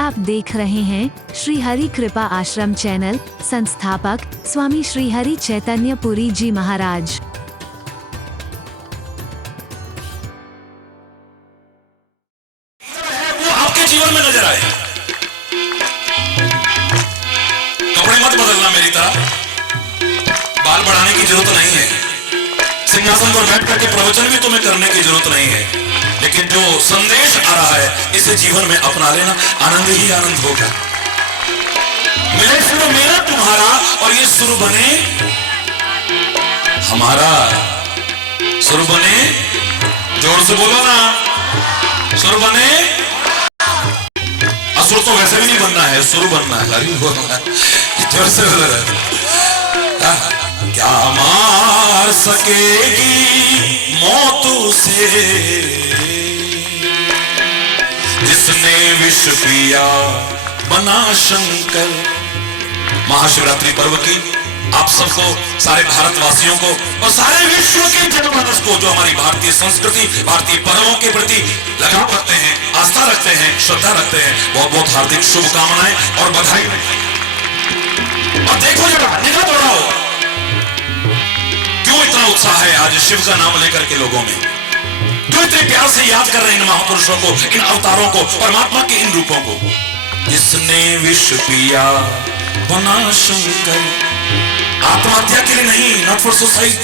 आप देख रहे हैं श्री हरि कृपा आश्रम चैनल। संस्थापक स्वामी श्री हरि चैतन्य पुरी जी महाराज। वो आपके जीवन में नजर आए। कपड़े मत बदलना मेरी तरह, बाल बढ़ाने की जरूरत नहीं है, सिंहासन पर बैठ करके प्रवचन भी तुम्हें करने की जरूरत नहीं है, लेकिन जो संदेश आ रहा है इसे जीवन में अपना लेना, आनंद ही आनंद होगा। मिले सुर मेरा तुम्हारा और ये सुर बने हमारा। सुर बने, जोर से बोलो ना, सुर बने। असुर तो वैसे भी नहीं बनना है, सुर बनना है, हरि बोलना है, जोर से बोलो। क्या मार सकेगी मौत से जिसने विष पिया बना शंकर। महाशिवरात्रि पर्व की आप सबको, सारे भारतवासियों को और सारे विश्व के जनमानस को, जो हमारी भारतीय संस्कृति, भारतीय पर्वों के प्रति लगाव रखते हैं, आस्था रखते हैं, श्रद्धा रखते हैं, बहुत बहुत हार्दिक शुभकामनाएं और बधाई। और देखो जरा, निगाह बढ़ाओ, क्यों इतना उत्साह है आज शिव का नाम लेकर के लोगों में, क्यों इतने प्यार से याद कर रहे हैं इन महापुरुषों को, इन अवतारों को, परमात्मा के इन रूपों को। जिसने विष पिया बना शंकर, आत्महत्या के लिए नहीं, नॉट फॉर सुसाइड,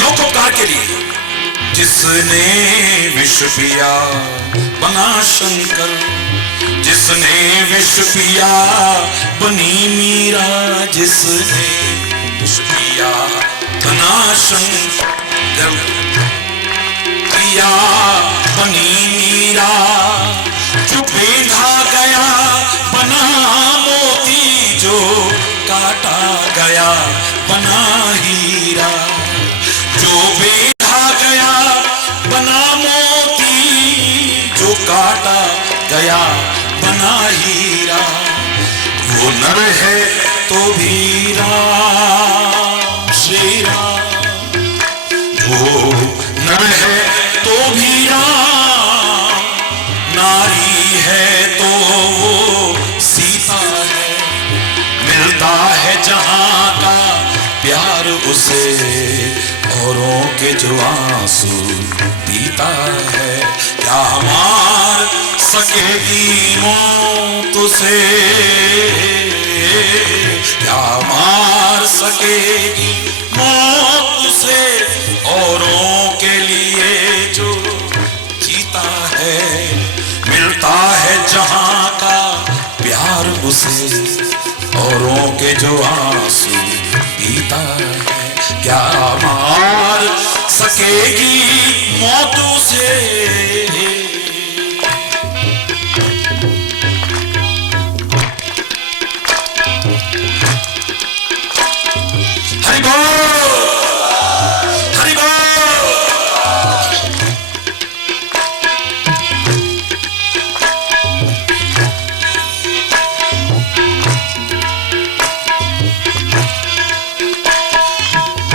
लोकोपकार के लिए। जिसने विष पिया बना शंकर, जिसने विष पिया बनी मीरा, जिसने विष पिया बना शंकर, पिया बनी मीरा, जो बेधा गया बना मोती, जो काटा गया बना हीरा, जो बेधा गया बना मोती, जो काटा गया बना हीरा। वो नर है तो भी राम श्री राम, वो नर है तो भी राम, नारी है तो वो सीता है। मिलता है जहां का प्यार उसे, औरों के जो आंसू पीता है। क्या मार सकेगी मौत उसे, क्या मार सकेगी मौत उसे, औरों के लिए जो जीता है। मिलता है जहां का प्यार उसे, औरों के जो आंसू पीता है। क्या मार सकेगी मौत उसे। हरि बोल, हरि बोल।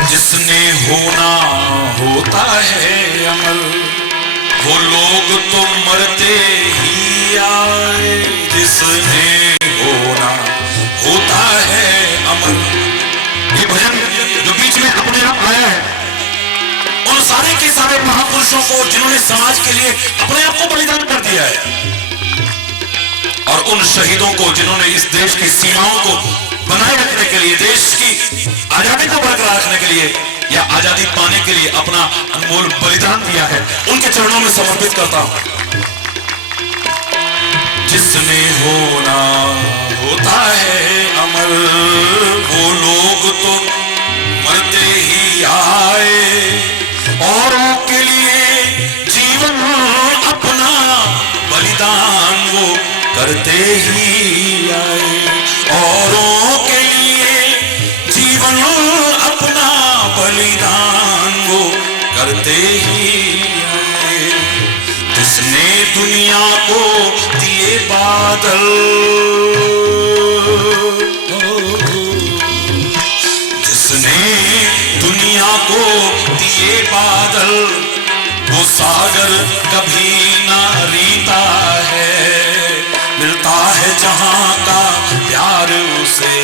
जिसने होना होता है अमर, वो लोग तो मरते ही आए। जिसने होना होता है अमर, ये भजन जो बीच में अपने आप आया है, उन सारे के सारे महापुरुषों को जिन्होंने समाज के लिए अपने आप को बलिदान कर दिया है, और उन शहीदों को जिन्होंने इस देश की सीमाओं को बनाए रखने के लिए, देश की आजादी को बरकरार रखने के लिए या आजादी पाने के लिए अपना अनमोल बलिदान दिया है, उनके चरणों में समर्पित करता हूं। जिसने होना होता है अमर, वो लोग तो मरते ही आए, औरों के लिए जीवन अपना बलिदान वो करते ही आए। औरों के लिए जीवन अपना बलिदान वो करते ही आए। जिसने दुनिया को दिए बादल, जिसने दुनिया को दिए बादल, वो सागर कभी ना रीता है। जहां का प्यार उसे,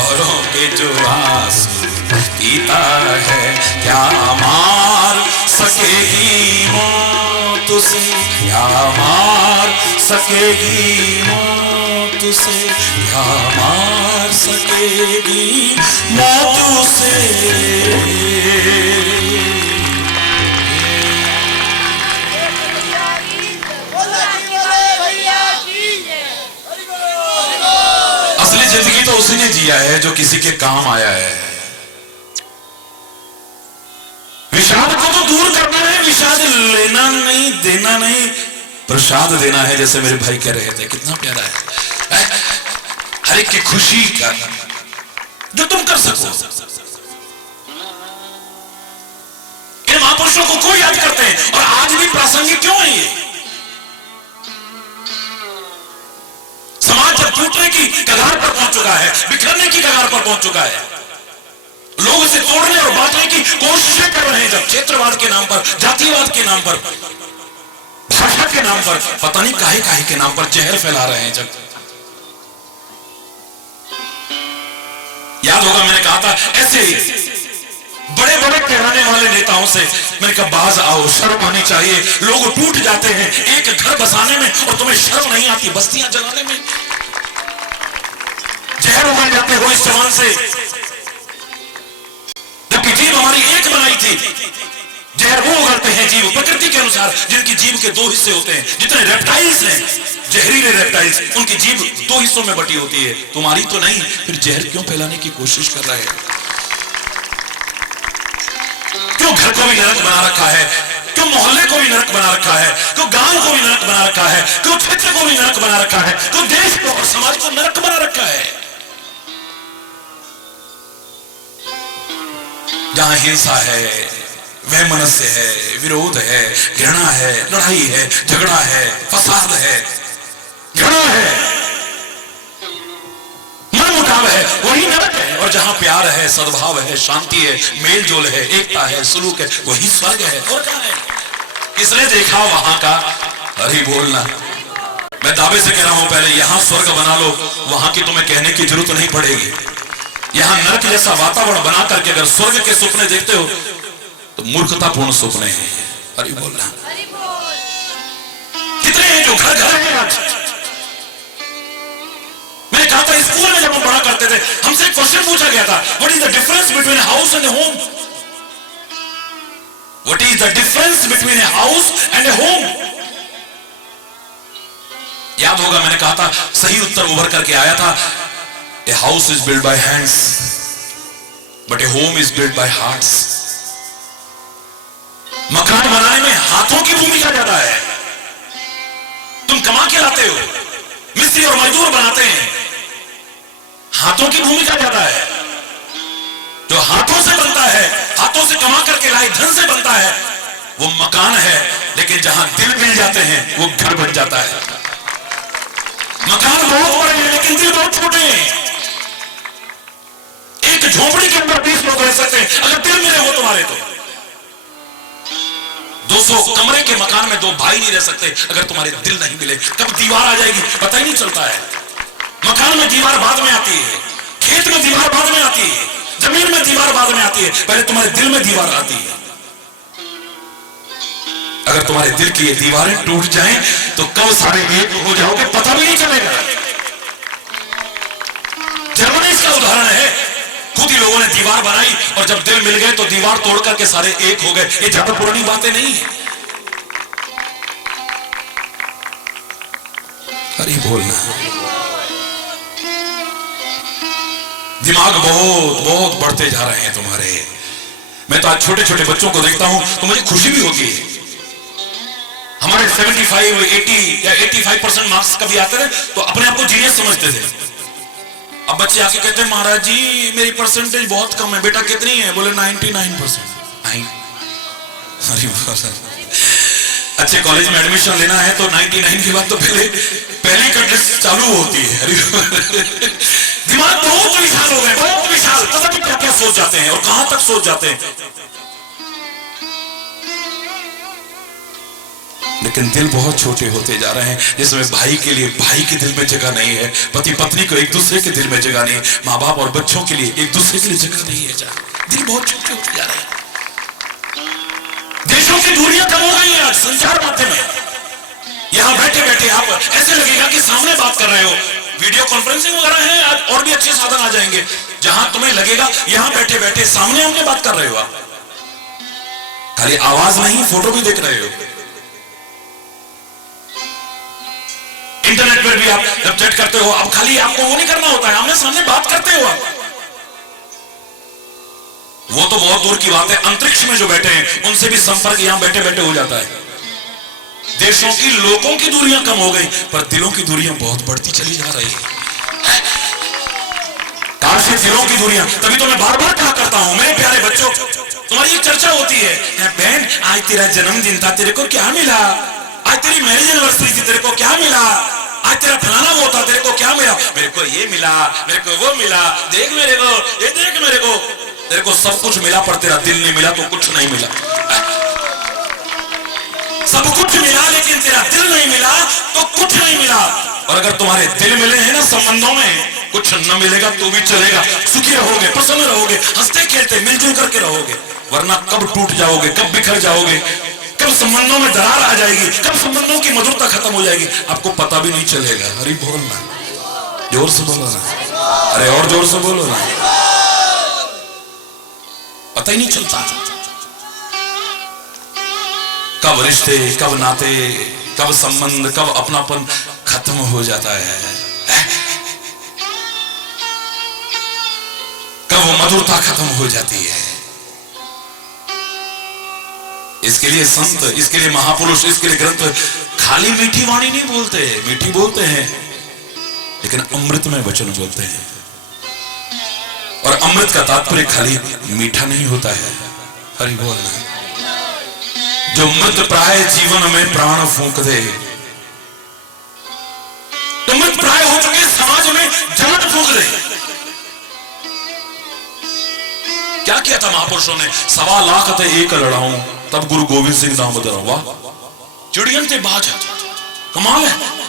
औरों के जो आंसू पीता है, क्या मार सकेगी मौत उसे, क्या मार सकेगी मौत उसे, क्या मार सकेगी मौत उसे। असली जिंदगी तो उसी ने जिया है जो किसी के काम आया है। विषाद को तो दूर करना है, विषाद लेना नहीं, देना नहीं, प्रसाद देना है। जैसे मेरे भाई कह रहे थे, कितना प्यारा है, हर एक की खुशी का जो तुम कर सको। इन महापुरुषों को कोई याद करते हैं और आज भी प्रासंगिक क्यों है ये? समाज जब टूटने की कगार पर पहुंच चुका है, बिखरने की कगार पर पहुंच चुका है, लोग इसे तोड़ने और बांटने की कोशिशें कर रहे हैं, जब क्षेत्रवाद के नाम पर, जातिवाद के नाम पर, भाषा के नाम पर, पता नहीं काहे काहे के नाम पर जहर फैला रहे हैं। जब याद होगा मैंने कहा था, ऐसे ही बड़े बड़े कहलाने वाले नेताओं से मैंने कहा बाज आओ, शर्म आनी चाहिए। लोग टूट जाते हैं एक घर बसाने में और तुम्हें शर्म नहीं आती बस्तियां जलाने में। जहर उगल जाते हो इस जवान से, जबकि जीव हमारी एक बनाई थी। जहर वो उगलते हैं जीव प्रकृति के अनुसार, जिनकी जीव के दो हिस्से होते हैं। जितने रेप्टाइल्स हैं, जहरीले रेप्टाइल्स, उनकी जीव दो हिस्सों में बटी होती है, तुम्हारी तो नहीं। फिर जहर क्यों फैलाने की कोशिश कर रहे हैं? क्यों घर को भी नरक बना रखा है? क्यों मोहल्ले को भी नरक बना रखा है? क्यों गांव को भी नरक बना रखा है? क्यों क्षेत्र को भी नरक बना रखा है? क्यों देश को और समाज को नरक बना रखा है? जहां हिंसा है, वैमनस्य है, विरोध है, घृणा है, लड़ाई है, झगड़ा है, फसाद है, घृणा है, मनमुटाव है, वही नरक है। और जहां प्यार है, सद्भाव है, शांति है, मेल जोल है, एकता है, सुलूक है, वही स्वर्ग है। और क्या है? किसने देखा वहां का? हरि बोलना। मैं दावे से कह रहा हूं, पहले यहां स्वर्ग बना लो, वहां की तुम्हें कहने की जरूरत नहीं पड़ेगी। यहां नरक जैसा वातावरण बना करके अगर स्वर्ग के सपने देखते हो तो मूर्खतापूर्ण सपने हैं। हरि बोलना। कितने हैं जो घर घर हैं आज? मैंने कहा था स्कूल में जब हम पढ़ा करते थे, हमसे एक क्वेश्चन पूछा गया था, what is the difference between house and home? What is the difference between a house and A home? याद होगा मैंने कहा था, सही उत्तर उभर करके आया था, a house is build by hands but A home is build by hearts. मकान बनाने में हाथों की भूमिका ज्यादा है। तुम कमा के लाते हो, मिस्त्री और मजदूर बनाते हैं, हाथों की भूमिका ज्यादा है। जो हाथों से बनता है, हाथों से कमा करके लाए धन से बनता है, वो मकान है। लेकिन जहां दिल मिल जाते हैं वो घर बन जाता है। मकान बहुत बड़े हैं लेकिन दिल बहुत छोटे हैं। एक झोपड़ी के अंदर 20 लोग रह सकते हैं अगर दिल मिले हो तुम्हारे तो। 200 कमरे के मकान में 2 भाई नहीं रह सकते अगर तुम्हारे दिल नहीं मिले। कब दीवार आ जाएगी पता ही नहीं चलता है। मकान में दीवार बाद में आती है, खेत में दीवार बाद में आती है, जमीन में दीवार बाद में आती है, पहले तुम्हारे दिल में दीवार आती है। अगर तुम्हारे दिल की ये दीवारें टूट जाएं तो कब सारे एक हो जाओगे पता भी नहीं चलेगा। जर्मनी इसका उदाहरण है। खुद ही लोगों ने दीवार बनाई और जब दिल मिल गए तो दीवार तोड़ करके सारे एक हो गए। ये ज्यादा पुरानी बातें नहीं है। हरि बोलना। दिमाग बहुत बहुत बढ़ते जा रहे हैं तुम्हारे। मैं तो आज छोटे छोटे बच्चों को देखता हूं तो मुझे खुशी भी होती है। हमारे 75, 80 या 85% मार्क्स कभी आते थे तो अपने आप को जीनियस समझते थे। अब बच्चे आके कहते हैं महाराज जी मेरी परसेंटेज बहुत कम है। बेटा कितनी है? बोले 99%। अच्छे कॉलेज में एडमिशन लेना है तो 99 के बाद तो पहली कंटेस्ट चालू होती है। दिमाग बहुत विशाल हो गए, बहुत विशाल। पता नहीं क्या क्या सोच जाते हैं और कहां तक सोच जाते हैं। लेकिन दिल बहुत छोटे होते जा रहे हैं, जिसमें भाई के लिए भाई के दिल में जगह नहीं है, पति पत्नी को एक दूसरे के दिल में जगह नहीं है, माँ बाप और बच्चों के लिए एक दूसरे के लिए जगह नहीं है। दिल बहुत छोटे होते जा रहे हैं। देशों की दूरियां कम हो गई हैं आज संचार माध्यम में। यहां बैठे बैठे आप ऐसे लगेगा कि सामने बात कर रहे हो। वीडियो कॉन्फ्रेंसिंग वगैरह है आज, और भी अच्छे साधन आ जाएंगे जहां तुम्हें लगेगा यहां बैठे बैठे सामने हमने बात कर रहे हो। आप खाली आवाज नहीं, फोटो भी देख रहे हो। इंटरनेट पर भी आप जब चैट करते हो, अब खाली आपको वो नहीं करना होता है, आमने सामने बात करते हो आप। वो तो बहुत दूर की बात है, अंतरिक्ष में जो बैठे हैं उनसे भी संपर्क यहां बैठे बैठे हो जाता है। देशों की लोगों की दूरियां कम हो गई, पर दिलों की दूरियां बहुत बढ़ती चली जा रही है। काश ये दिलों की दूरियां, तभी तो मैं बार बार कहा करता हूं मेरे प्यारे बच्चों, तुम्हारी एक चर्चा होती है, बहन आज तेरा जन्मदिन था, तेरे को क्या मिला? आज तेरी मैरिज एनिवर्सरी थी, तेरे को क्या मिला? आज तेरा फलाना वो था, तेरे को क्या मिला? मेरे को ये मिला, मेरे को वो मिला, देख मेरे को, ये देख मेरे को। तेरे को सब कुछ मिला पर तेरा दिल नहीं मिला तो कुछ नहीं मिला। सब कुछ मिला लेकिन तेरा दिल नहीं मिला तो कुछ नहीं मिला। और अगर तुम्हारे दिल मिले हैं ना संबंधों में, कुछ न मिलेगा तो भी चलेगा, सुखी रहोगे, प्रसन्न रहोगे, हंसते खेलते मिलजुल करके रहोगे। वरना कब टूट जाओगे, कब बिखर जाओगे, कब संबंधों में दरार आ जाएगी, कब संबंधों की मधुरता खत्म हो जाएगी, आपको पता भी नहीं चलेगा। अरे बोलना, जोर से बोलो ना, अरे और जोर से बोलो ना, पता ही नहीं चलता कब रिश्ते, कब नाते, कब संबंध, कब अपनापन खत्म हो जाता है, कब वो मधुरता खत्म हो जाती है। इसके लिए संत, इसके लिए महापुरुष, इसके लिए ग्रंथ खाली मीठी वाणी नहीं बोलते, मीठी बोलते हैं लेकिन अमृत में वचन बोलते हैं। और अमृत का तात्पर्य खाली मीठा नहीं होता है। हरि बोल। जो मृत प्राय जीवन में प्राण फूंक दे, तो मृत प्राय हो चुके समाज में जान फूंक दे। क्या किया था महापुरुषों ने? 1.25 लाख थे एक लड़ाऊं, तब गुरु गोविंद सिंह नाम धराऊं। चिड़ियन थे बाज, कमाल है।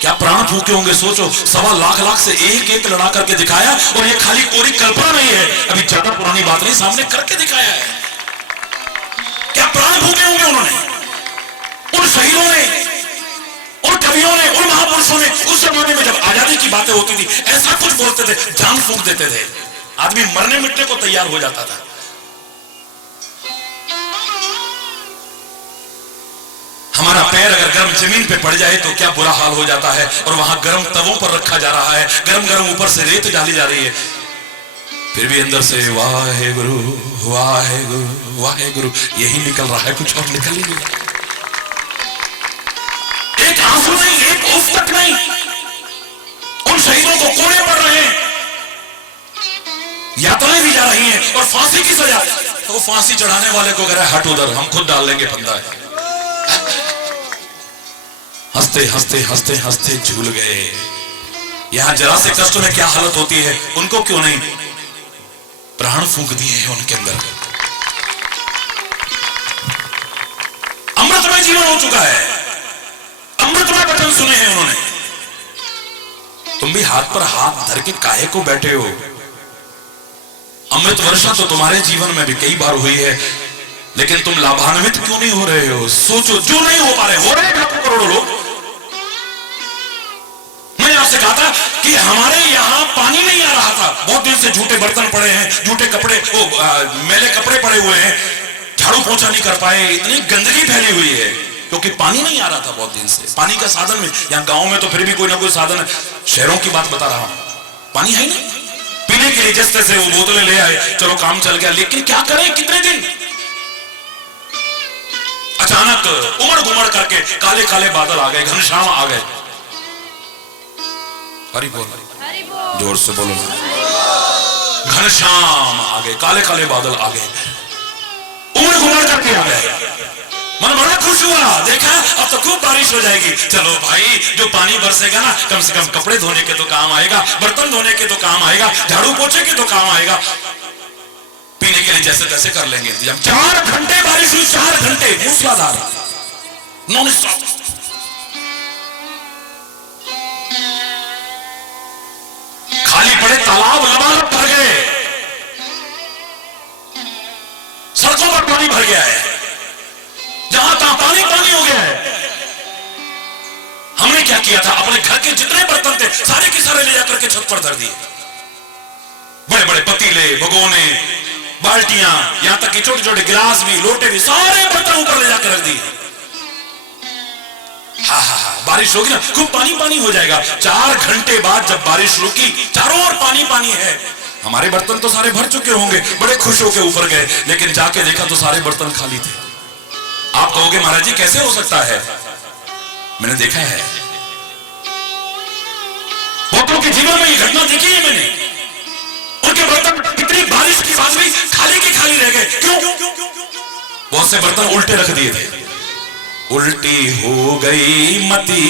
क्या प्राण फूके होंगे सोचो। 1.25 लाख से एक लड़ा करके दिखाया, और ये खाली कोरी कल्पना नहीं है, अभी ज्यादा पुरानी बात नहीं, सामने करके दिखाया है। क्या प्राण फूके होंगे उन्होंने, उन शहीदों ने, उन कवियों ने, उन महापुरुषों ने। उस जमाने में जब आजादी की बातें होती थी ऐसा कुछ बोलते थे, जान फूंक देते थे, आदमी मरने मिटने को तैयार हो जाता था। हमारा पैर अगर गर्म जमीन पे पड़ जाए तो क्या बुरा हाल हो जाता है, और वहां गर्म तवों पर रखा जा रहा है, गरम गरम ऊपर से रेत डाली जा रही है, फिर भी अंदर से वाहे गुरु वाहे गुरु वाहे गुरु यही निकल रहा है, कुछ और निकल ही नहीं रहा। एक आंसू नहीं, एक उफ तक नहीं। उन शहीदों को कोड़े पड़ रहे हैं, यात्राएं भी जा रही हैं, और फांसी की सजा। तो फांसी चढ़ाने वाले को कह रहा है हट उधर, हम खुद डाल लेंगे फंदा है। हंसते हंसते हंसते हंसते झूल गए। यहां जरा से कष्ट में क्या हालत होती है, उनको क्यों नहीं प्राण फूंक दिए हैं उनके अंदर। अमृतमय जीवन हो चुका है, अमृतमय वचन सुने हैं उन्होंने। तुम भी हाथ पर हाथ धर के काहे को बैठे हो? अमृत वर्षा तो तुम्हारे जीवन में भी कई बार हुई है, लेकिन तुम लाभान्वित क्यों नहीं हो रहे हो? सोचो, जो नहीं हो पा रहे, हो रहे हैं करोड़ों लोग। मैंने आपसे कहा था कि हमारे यहां पानी नहीं आ रहा था, बहुत दिन से झूठे बर्तन पड़े हैं, झूठे कपड़े, मैले कपड़े पड़े हुए हैं, झाड़ू पोछा नहीं कर पाए, इतनी गंदगी फैली हुई है क्योंकि पानी नहीं आ रहा था बहुत दिन से। पानी का साधन में, यहां गांव में तो फिर भी कोई ना कोई साधन है, शहरों की बात बता रहा हूं, पानी है नहीं पीने के लिए। जिस तरह से वो बोतलें ले आए, चलो काम चल गया, लेकिन क्या करें, कितने दिन। अचानक उमड़ घुमड़ करके काले काले बादल आ गए, घनश्याम आ गए। हरि बोल, जोर से बोलो। घनश्याम आ गए, काले काले बादल आ गए, उमड़ घुमड़ करके आ गए। मन बड़ा खुश हुआ, देखा अब तो खूब बारिश हो जाएगी। चलो भाई, जो पानी बरसेगा ना, कम से कम कपड़े धोने के तो काम आएगा, बर्तन धोने के तो काम आएगा, झाड़ू पोछे के तो काम आएगा, पीने के लिए जैसे तैसे कर लेंगे इंतजाम। 4 घंटे बारिश हुई, 4 घंटे मूसलाधार। Non stop. खाली पड़े तालाब लबालब भर गए, सड़कों पर पानी भर गया है, जहां तहां पानी पानी हो गया है। हमने क्या किया था, अपने घर के जितने बर्तन थे सारे के सारे ले जाकर के छत पर धर दिए। बड़े बड़े पतीले, भगोने, बाल्टियां, यहां तक कि छोटे छोटे गिलास भी, लोटे भी, सारे बर्तन ऊपर ले जाकर रख दिए। हा हा हा, बारिश होगी ना, खूब पानी पानी हो जाएगा। 4 घंटे बाद जब बारिश रुकी, चारों ओर पानी पानी है। हमारे बर्तन तो सारे भर चुके होंगे, बड़े खुश होकर ऊपर गए, लेकिन जाके देखा तो सारे बर्तन खाली थे। आप कहोगे महाराज जी कैसे हो सकता है? मैंने देखा है, बहुतों के जीवन में ये घटना देखी है मैंने। उनके बर्तन कितनी बारिश की बाद भी खाली के खाली रह गए। क्यों? बहुत से बर्तन उल्टे रख दिए थे। उल्टी हो गई मति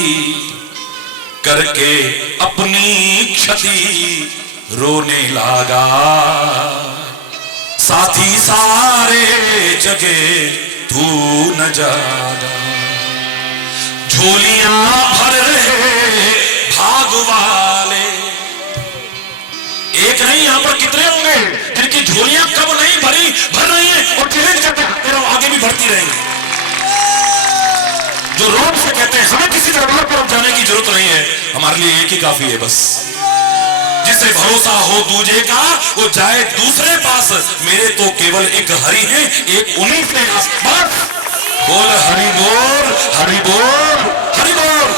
करके अपनी क्षति रोने लगा, साथी सारे जगे तू न जागा। झोलियां भर रहे भाग वाले, एक नहीं यहां पर कितने होंगे जिनकी झोलियां कब नहीं भरी भर रही हैं और चैलेंज करते हैं आगे भी भरती रहेंगी। जो रोड से कहते हैं हमें किसी दरबार पर जाने की जरूरत नहीं है, हमारे लिए एक ही काफी है बस। जिसे भरोसा हो दूजे का वो जाए दूसरे पास, मेरे तो केवल एक हरि है, एक उन्हीं से बस। बोल हरि बोल, हरि बोल, हरि बोल।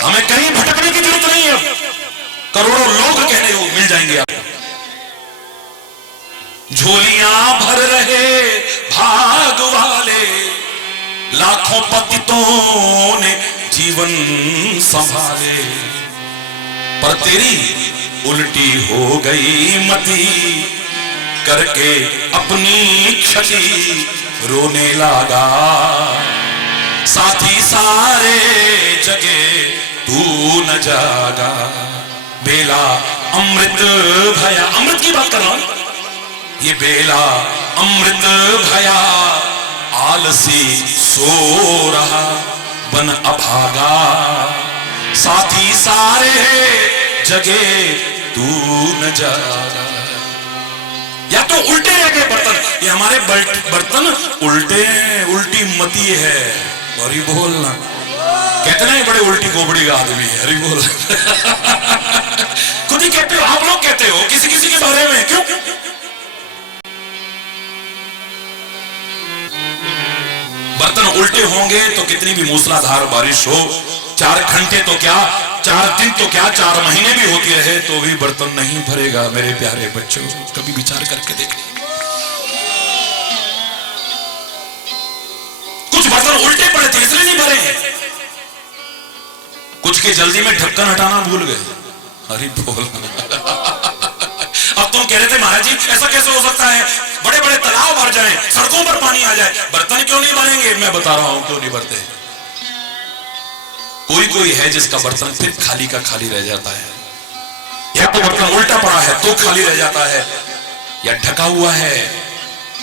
हमें कहीं भटकने की जरूरत नहीं है, करोड़ों लोग कहने को मिल जाएंगे आपको। झोलियां भर रहे भाग वाले, लाखों पतितों ने जीवन संभाले, पर तेरी उल्टी हो गई मति करके अपनी क्षति रोने लगा। साथी सारे जगे तू न जागा। बेला अमृत भया, अमृत की बात कर रहा हूं। ये बेला अमृत भया, आलसी सो रहा बन अभागा। साथी सारे जगे तू न जागा। या तो उल्टे रह गए बर्तन, ये हमारे बर्तन उल्टे, उल्टी मती है। हरि बोलना, कहते नहीं बड़े उल्टी गोबड़ी का आदमी है। हरि बोल खुद ही कहते हो, आप लोग कहते हो किसी किसी के बारे में, क्यों? बर्तन उल्टे होंगे तो कितनी भी मूसलाधार बारिश हो, 4 घंटे तो क्या, 4 दिन तो क्या, 4 महीने भी होती रहे तो भी बर्तन नहीं भरेगा। मेरे प्यारे बच्चों, कभी विचार करके देख। कुछ बर्तन उल्टे पड़े थे इसलिए नहीं भरे हैं, कुछ के जल्दी में ढक्कन हटाना भूल गए। अरे बोल अब तुम कह रहे थे महाराज जी ऐसा कैसे हो सकता है, बड़े बड़े तालाब भर जाएं, सड़कों पर पानी आ जाए, बर्तन क्यों नहीं भरेंगे? मैं बता रहा हूं क्यों नहीं भरते। कोई कोई है जिसका बर्तन फिर खाली का खाली रह जाता है, या तो बर्तन उल्टा पड़ा है तो खाली रह जाता है, या ढका हुआ है।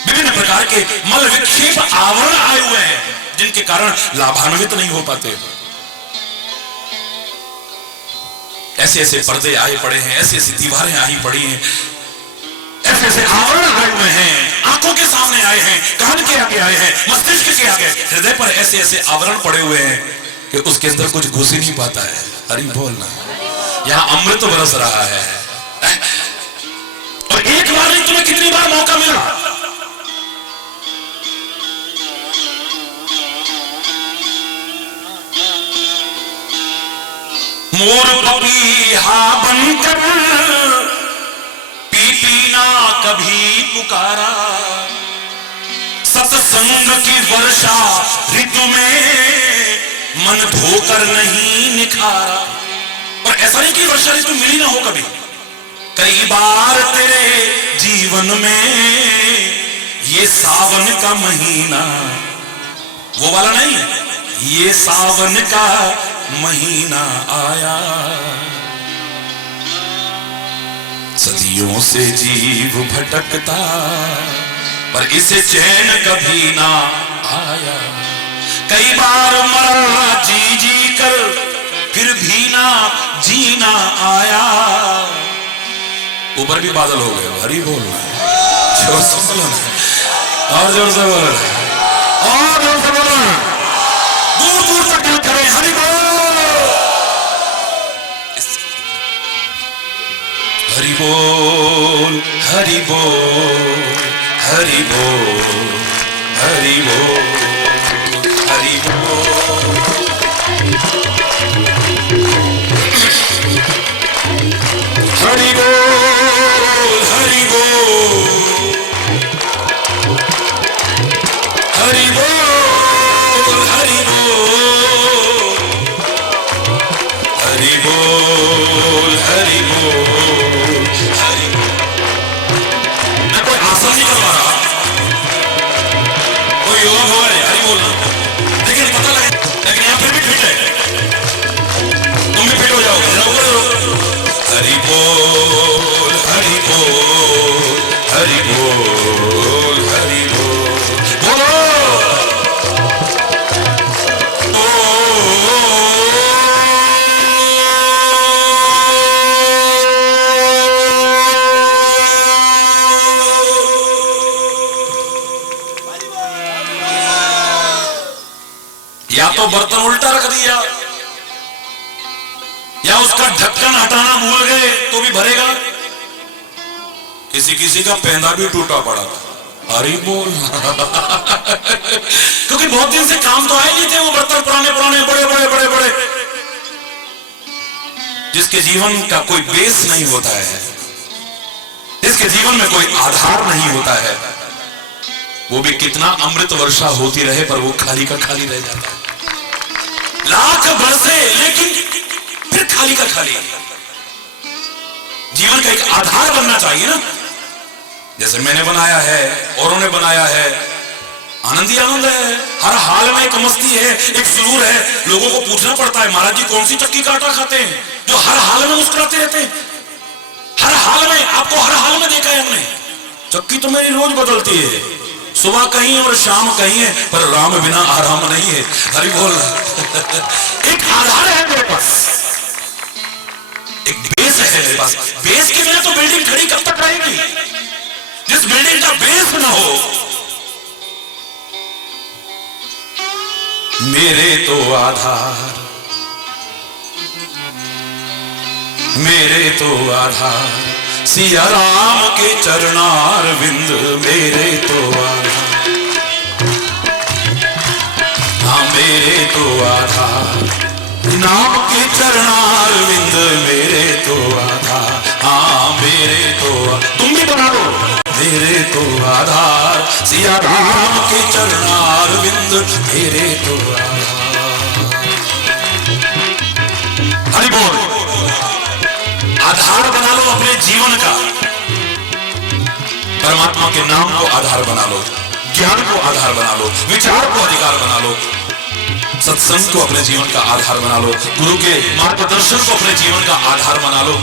विभिन्न प्रकार के मल विक्षेप आवरण आए हुए हैं जिनके कारण लाभान्वित नहीं हो पाते। ऐसे ऐसे पर्दे आए पड़े हैं, ऐसी ऐसी दीवारें आई पड़ी हैं, ऐसे ऐसे आवरण आए हुए हैं, आंखों के सामने आए हैं, कान के आगे आए हैं, मस्तिष्क के आगे, हृदय पर ऐसे ऐसे आवरण पड़े हुए हैं कि उसके अंदर कुछ घुस ही नहीं पाता है। हरि बोलना, यहां अमृत बरस रहा है। और एक बार नहीं, तुम्हें कितनी बार मौका मिला? मोर पपीहा बनकर पीपी ना कभी पुकारा, सत्संग की वर्षा ऋतु में मन धोकर नहीं निखारा। और ऐसा नहीं कि वर्षा ऋतु मिली ना हो कभी, कई बार तेरे जीवन में ये सावन का महीना, वो वाला नहीं, ये सावन का महीना आया। सदियों से जीव भटकता पर इसे चैन कभी ना आया। कई बार मरा जी जी कर, फिर भी ना जीना आया। ऊपर भी बादल हो गए, हरी बोल जोर से बोलो, और जोर से बोलो, और जोर से बोलो, दूर दूर तक दिल करें, हरी बोल, हरी बोल, हरी बोल, हरी बोल, हरी बोल, हरी बोल। हरि बोल, हरि बोल, हरि बोल, हरि बोल, हरि बोल, हरि बोल, हरि। मैं कोई आसन नहीं करवा रहा, कोई योगा भगवान है, हरि बोलना, लेकिन पता लगे, लेकिन यहाँ फिर भी फिट है, तुम भी फिट हो जाओगे। हरि बोल, हरि बोल, हरि बोल, हरि बोल, बोलो। या तो बर्तन उल्टा रख दिया, या उसका ढक्कन हटाना भूल गए तो भी भरेगा। किसी किसी का पैंदा भी टूटा पड़ा था, हरी बोल। क्योंकि बहुत दिन से काम तो आए नहीं थे वो बर्तन, पुराने पुराने बड़े बड़े बड़े बड़े, जिसके जीवन का कोई बेस नहीं होता है, जिसके जीवन में कोई आधार नहीं होता है, वो भी कितना अमृत वर्षा होती रहे पर वो खाली का खाली रह जाता है। लाख बरसे लेकिन फिर खाली का खाली। जीवन का एक आधार बनना चाहिए ना, जैसे मैंने बनाया है, औरों ने बनाया है, आनंद ही आनंद है। हर हाल में एक मस्ती है, एक सुरूर है। लोगों को पूछना पड़ता है, महाराज जी कौन सी चक्की का आटा खाते हैं जो हर हाल में मुस्कुराते रहते हैं? हर हाल में, आपको हर हाल में देखा है हमने। चक्की तो मेरी रोज बदलती है, सुबह कहीं और शाम कहीं है, पर राम बिना आराम नहीं है। हरि बोल। एक आधार है मेरे पास, एक बेस है मेरे पास। बेस के बिना तो बिल्डिंग खड़ी कब तक रहेगी? जिस बिल्डिंग का बेस ना हो, मेरे तो आधार, मेरे तो आधार सिया राम के चरणार विंद, मेरे तो आधार, हाँ मेरे तो आधार नाम के चरणार विंद, मेरे तो आधार, हाँ मेरे तो, तुम भी बना लो। मेरे तो आधार सिया राम के चरणार विंद, मेरे तो आधार। हरि बोल। आधार बना लो अपने जीवन का, परमात्मा के नाम को आधार बना लो, ज्ञान को आधार बना लो, विचार को अधिकार बना लो, सत्संग को अपने जीवन का आधार बना लो, गुरु के मार्गदर्शन को अपने जीवन का आधार बना लो।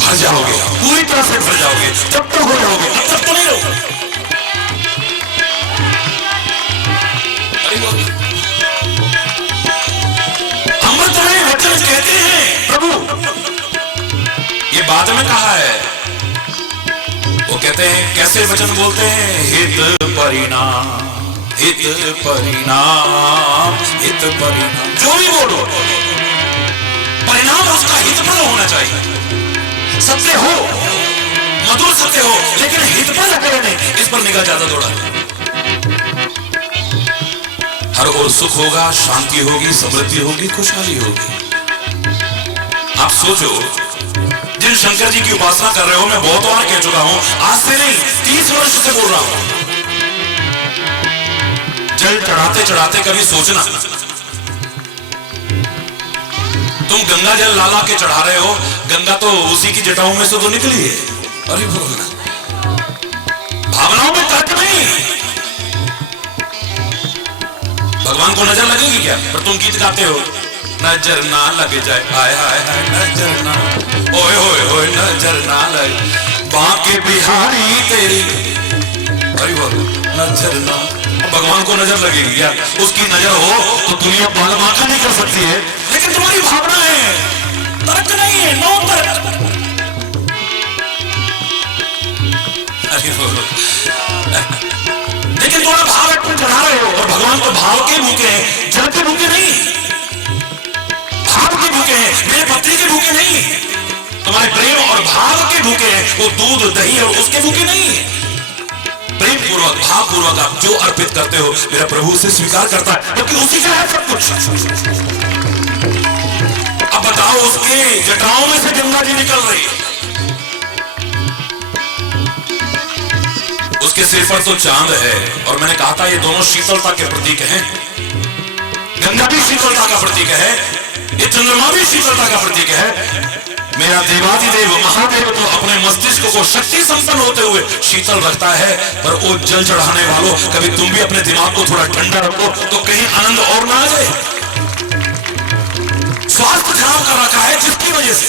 भर जाओगे, पूरी तरह से भर जाओगे, तब तो हो जाओगे, अब तक तो नहीं रहोगे। अमृत में वचन कहते हैं प्रभु, ये बाद में कहा है। वो कहते हैं, कैसे वचन बोलते हैं? हित परिणाम, हित परिणाम, हित परिणाम। जो भी बोलो, परिणाम उसका हितप्रद होना चाहिए। सत्य हो, मधुर सत्य हो, लेकिन हितप्रद अगर नहीं, इस पर निगाह ज्यादा दौड़ा। हर ओर सुख होगा, शांति होगी, समृद्धि होगी, खुशहाली होगी। आप सोचो, जिन शंकर जी की उपासना कर रहे हो, मैं बहुत बार कह चुका हूं, आज से नहीं 30 वर्ष से बोल रहा हूं, जल चढ़ाते चढ़ाते कभी सोचना, तुम गंगा जल लाला के चढ़ा रहे हो, गंगा तो उसी की जटाओं में से तो निकली है। अरे भावनाओं में तर्क नहीं, भगवान को नजर लगेगी क्या? पर तुम गीत गाते हो, नजर ना लग जाए, हाय हाय हाय नजर ना, ओए होए होए नजर ना लग, बांके बिहारी तेरी, अरे बोल नजर ना। भगवान को नजर लगेगी क्या? उसकी नजर हो तो दुनिया बालमाका नहीं कर सकती है, लेकिन तुम्हारी भावना है, तर्क नहीं है, नो तर्क। लेकिन थोड़ा भाव तुम चढ़ा रहे हो, और भगवान तो भाव के भूखे हैं, जल के भूखे नहीं, भाव के भूखे हैं, मेरे पत्नी के भूखे नहीं। तुम्हारे प्रेम और भाव के भूखे हैं, वो दूध दही और उसके भूखे नहीं है। प्रेम पूर्वक भाव पूर्वक आप जो अर्पित करते हो मेरा प्रभु से स्वीकार करता है, क्योंकि उसी का है सब कुछ। अब बताओ, उसके जटाओं में से गंगा जी निकल रही है, उसके सिर पर तो चांद है, और मैंने कहा था ये दोनों शीतलता के प्रतीक हैं। गंगा भी शीतलता का प्रतीक है, ये चंद्रमा भी शीतलता का प्रतीक है। मेरा देवादिदेव महादेव तो अपने मस्तिष्क को शक्ति संपन्न होते हुए शीतल रखता है, पर वो जल चढ़ाने वालों, कभी तुम भी अपने दिमाग को थोड़ा ठंडा रखो तो कहीं आनंद और ना आ जाए। स्वास्थ्य खराब कर रखा है जिसकी वजह से,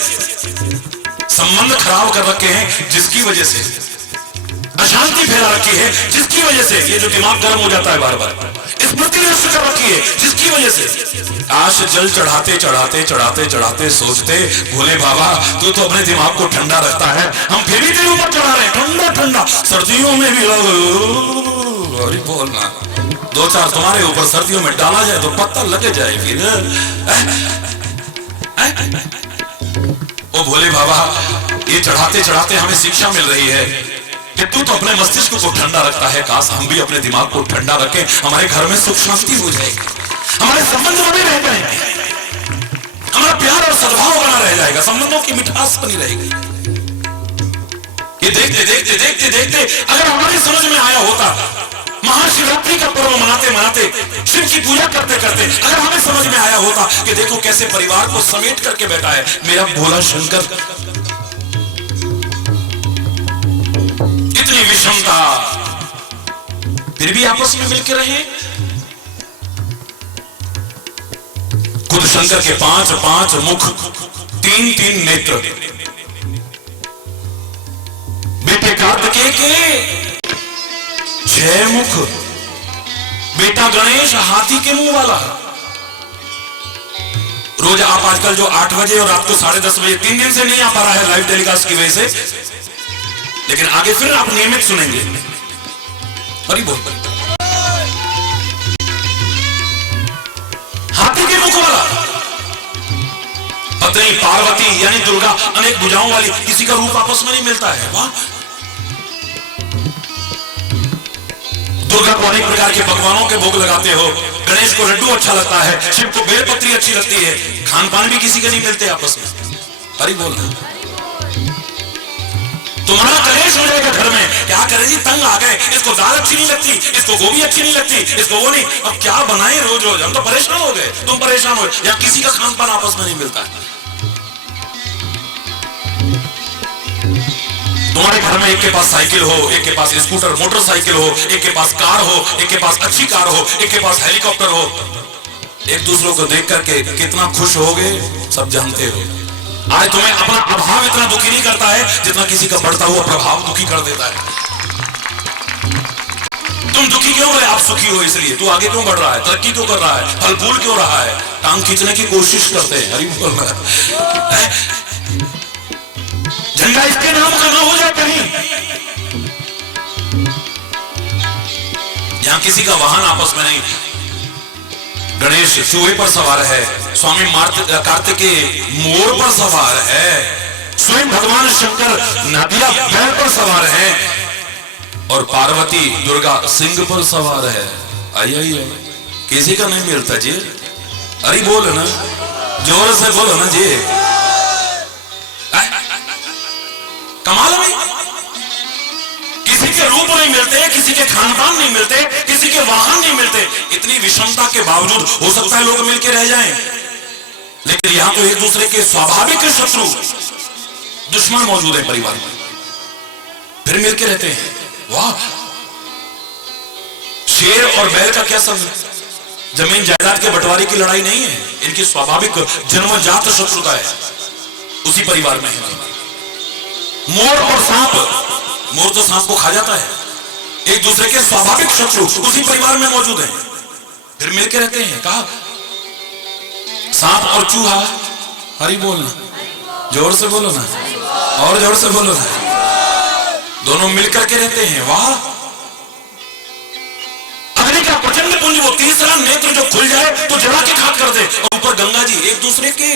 संबंध खराब कर रखे हैं जिसकी वजह से, अशांति फैला रखी है जिसकी वजह से, ये जो दिमाग गर्म हो जाता है बार बार, स्मृति नष्ट कर रखी है जिसकी वजह से। आज जल चढ़ाते चढ़ाते चढ़ाते चढ़ाते सोचते, भोले बाबा तू तो अपने दिमाग को ठंडा रखता है, हम फिर भी तेरे ऊपर चढ़ा रहे हैं ठंडा ठंडा, सर्दियों में भी अरे बोलना, दो चार तुम्हारे ऊपर सर्दियों में डाला जाए तो पत्ता लगे जाए फिर। ओ भोले बाबा, ये चढ़ाते चढ़ाते हमें शिक्षा मिल रही है कि तू तो अपने मस्तिष्क को ठंडा रखता है, काश हम भी अपने दिमाग को ठंडा रखें, हमारे घर में सुख शांति हो जाएगी, हमारे संबंध बने रह जाएंगे, हमारा प्यार और सद्भाव बना रह जाएगा, संबंधों की मिठास बनी रहेगी। ये देखते देखते देखते देखते अगर हमारी समझ में आया होता, महाशिवरात्रि का पर्व मनाते मनाते, शिव की पूजा करते करते अगर हमें समझ में आया होता कि देखो कैसे परिवार को समेट करके बैठा है मेरा भोला शंकर, कितनी विषमता, फिर भी आपस में मिलकर रहे। खुद शंकर के 5 मुख, 3 नेत्र, बेटे कार्तिकेय के 6 मुख, बेटा गणेश हाथी के मुंह वाला। रोज आप आजकल जो 8 बजे और रात को 10:30 बजे 3 दिन से नहीं आ पा रहा है लाइव टेलीकास्ट की वजह से, लेकिन आगे फिर आप नियमित सुनेंगे। हरि बोल। हाथी के मुख वाला, पत्नी पार्वती यानी दुर्गा अनेक भुजाओं वाली, किसी का रूप आपस में नहीं मिलता है। वाह, दुर्गा को अनेक प्रकार के पकवानों के भोग लगाते हो, गणेश को लड्डू अच्छा लगता है, शिव को बेलपत्री अच्छी लगती है, खान पान भी किसी के नहीं मिलते आपस में। हरि बोल। तुम्हारा कलेश हो जाएगा घर में, क्या करें जी, तंग आ गए, इसको दाल अच्छी नहीं लगती, इसको गोभी अच्छी नहीं लगती, इसको वो नहीं, अब क्या बनाए रोज रोज, हम तो परेशान हो गए, तुम परेशान हो, या किसी का खान पान आपस में नहीं मिलता। तुम्हारे घर में एक के पास साइकिल हो, एक के पास स्कूटर मोटरसाइकिल हो, एक के पास कार हो, एक के पास अच्छी कार हो, एक के पास हेलीकॉप्टर हो, एक दूसरों को देख करके कितना खुश हो गए सब जानते हो। आज तुम्हें अपना अभाव इतना दुखी नहीं करता है जितना किसी का बढ़ता हुआ प्रभाव दुखी कर देता है। तुम दुखी क्यों हुए? आप सुखी हो इसलिए। तू आगे क्यों बढ़ रहा है, तरक्की क्यों कर रहा है, फल फूल क्यों रहा है, टांग खींचने की कोशिश करते हैं। हरि बोल रहा है, झंडा इसके नाम का ना हो जाए कहीं। यहां किसी का वाहन आपस में नहीं, गणेश चूहे पर सवार है, स्वामी कार्तिकेय मोर पर सवार है, स्वयं भगवान शंकर नदिया बैल पर सवार है, और पार्वती दुर्गा सिंह पर सवार है। आइए, किसी का नहीं मिलता जी। अरे बोलो ना, जोर से बोलो ना जी। कमाल है, किसी के रूप नहीं मिलते, किसी के खान पान नहीं मिलते, किसी के वाहन नहीं मिलते, इतनी विषमता के बावजूद हो सकता है लोग मिलके रह जाएं, लेकिन यहां तो एक दूसरे के स्वाभाविक शत्रु दुश्मन मौजूद है परिवार में, फिर मिलके रहते हैं। वाह, शेर और बैल का क्या संबंध? जमीन जायदाद के बंटवारे की लड़ाई नहीं है, इनकी स्वाभाविक जन्मजात शत्रुता है, उसी परिवार में है। मोर और सांप, मोर तो सांप को खा जाता है, एक दूसरे के स्वाभाविक शत्रु उसी परिवार में मौजूद हैं, फिर मिलके रहते हैं। कहा सांप और चूहा, हरी बोलना, जोर से बोलो ना, और जोर से बोलो ना, दोनों मिलकर के रहते हैं। वाह, अग्नि का प्रचंड पुंज, वो तीसरा नेत्र जो खुल जाए तो जला के खाक कर दे। और ऊपर गंगा जी, एक दूसरे के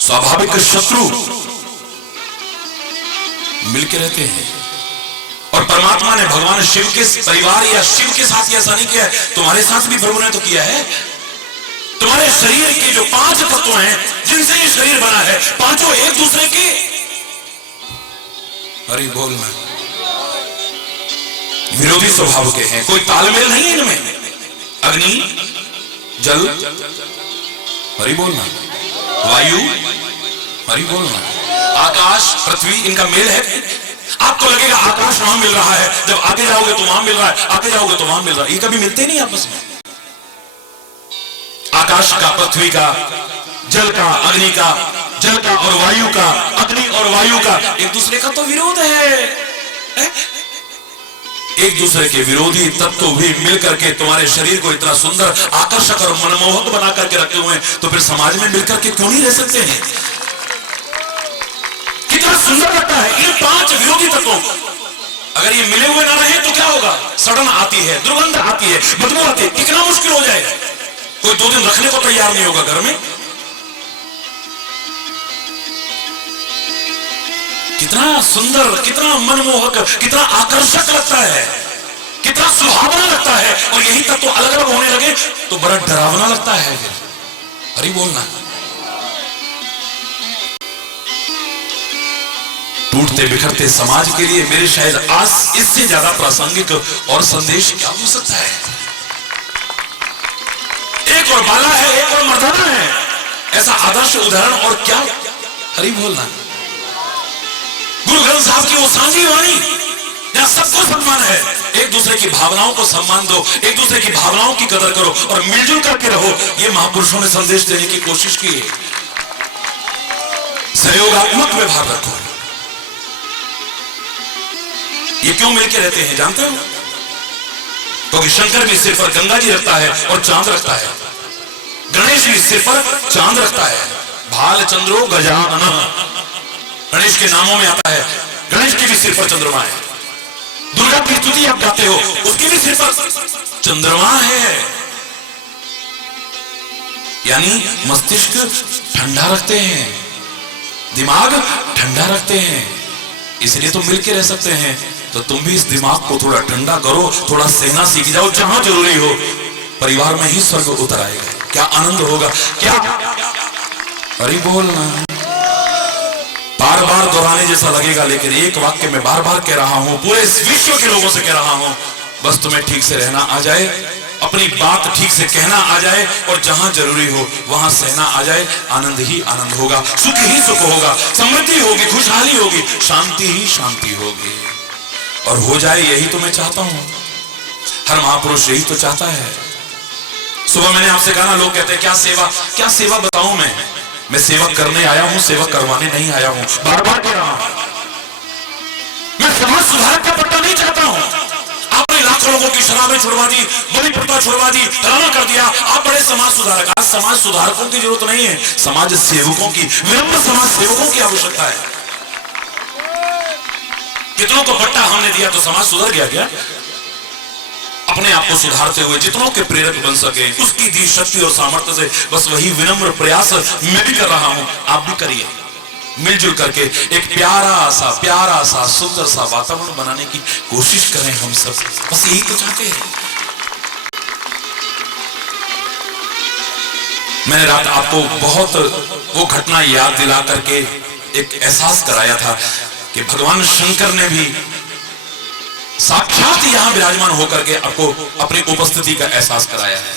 स्वाभाविक शत्रु मिलके रहते हैं। और परमात्मा ने, भगवान शिव के परिवार या शिव के साथ ऐसा नहीं किया है, तुम्हारे साथ भी प्रभु ने तो किया है। तुम्हारे शरीर के जो 5 तत्व हैं जिनसे ये शरीर बना है, पांचों एक दूसरे के, अरे बोलना, विरोधी स्वभाव के हैं, कोई तालमेल नहीं है इनमें। अग्नि, जल, हरि बोलना, वायु, हरि बोलना, आकाश, पृथ्वी, इनका मेल है। आपको लगेगा आकाश वहां मिल रहा है, जब आगे जाओगे तो वहां मिल रहा है, आगे जाओगे तो वहां मिल रहा है, ये कभी मिलते नहीं आपस में। आकाश का, पृथ्वी का, जल का, अग्नि का, जल का और वायु का, अग्नि और वायु का एक दूसरे का तो विरोध है। एक दूसरे के विरोधी तत्व भी मिलकर के तुम्हारे शरीर को इतना सुंदर, आकर्षक और मनमोहक बना करके रखे हुए हैं, तो फिर समाज में मिलकर के क्यों नहीं रह सकते हैं? कितना सुंदर लगता है। इन 5 विरोधी तत्वों, अगर ये मिले हुए ना रहे तो क्या होगा? सड़न आती है, दुर्गंध आती है, बदबू आती है, कितना मुश्किल हो जाएगा। कोई 2 दिन रखने को तैयार नहीं होगा घर में। कितना सुंदर, कितना मनमोहक, कितना आकर्षक लगता है, कितना सुहावना लगता है। और यही तत्व अलग अलग होने लगे तो बड़ा डरावना लगता है। हरि बोलना। टूटते बिखरते समाज के लिए मेरे शायद आज इससे ज्यादा प्रासंगिक और संदेश क्या हो सकता है? एक और बाला है, एक और मर्दाना है, ऐसा आदर्श उदाहरण और क्या? हरि बोलना। गुरु ग्रंथ साहब की वो सांझी वाणी, जहां सबको सम्मान है। एक दूसरे की भावनाओं को सम्मान दो, एक दूसरे की भावनाओं की कदर करो और मिलजुल करके रहो। ये महापुरुषों ने संदेश देने की कोशिश की है। सहयोगात्मक व्यवहार रखो। ये क्यों मिलके रहते हैं जानते हो? क्योंकि शंकर भी सिर पर गंगा जी रखता है और चांद रखता है, गणेश भी सिर पर चांद रखता है। भाल चंद्रो गजानन गणेश के नामों में आता है। गणेश के भी सिर पर चंद्रमा है। दुर्गा की स्तुति आप गाते हो, उसके भी सिर पर चंद्रमा है। यानी मस्तिष्क ठंडा रखते हैं, दिमाग ठंडा रखते हैं, इसलिए तो मिलके रह सकते हैं। तो तुम भी इस दिमाग को थोड़ा ठंडा करो, थोड़ा सहना सीख जाओ। जहां जरूरी हो परिवार में ही स्वर्ग उतर आएगा। क्या आनंद होगा, क्या? हरि बोलना। बार बार दोहराने जैसा लगेगा, लेकिन एक वाक्य में बार बार कह रहा हूं, पूरे इस विश्व के लोगों से कह रहा हूं, बस तुम्हें ठीक से रहना आ जाए, अपनी बात ठीक से कहना आ जाए और जहां जरूरी हो वहां सहना आ जाए। आनंद ही आनंद होगा, सुख ही सुख होगा, समृद्धि होगी, खुशहाली होगी, शांति ही शांति होगी। और हो जाए यही तो मैं चाहता हूं, हर महापुरुष यही तो चाहता है। सुबह मैंने आपसे कहा ना, लोग कहते हैं क्या सेवा बताऊं मैं सेवा करने आया हूं, सेवा करवाने नहीं आया हूं। बार बार कह रहा हूं, मैं समाज सुधार का पट्टा नहीं चाहता हूं। आपने लाखों लोगों की शराबें छुड़वा दी, बलि प्रथा छुड़वा दी, फलाना कर दिया, आप बड़े समाज सुधारक। आज समाज सुधारकों की जरूरत नहीं है, समाज सेवकों की, विनम्र समाज सेवकों की आवश्यकता है। कितनों को पट्टा हमने दिया तो समाज सुधर गया क्या? अपने आप को सुधारते हुए जितनों के प्रेरक बन सके, उसकी दी शक्ति और सामर्थ्य से बस वही विनम्र प्रयास मैं भी कर रहा हूं, आप भी करिए। मिलजुल करके एक प्यारा सा सुंदर सा वातावरण बनाने की कोशिश करें हम सब, बस यही तो चाहते हैं। मैंने रात आपको बहुत वो घटना याद दिला करके एक एहसास कराया था कि भगवान शंकर ने भी साक्षात यहां विराजमान होकर के आपको अपनी उपस्थिति का एहसास कराया है।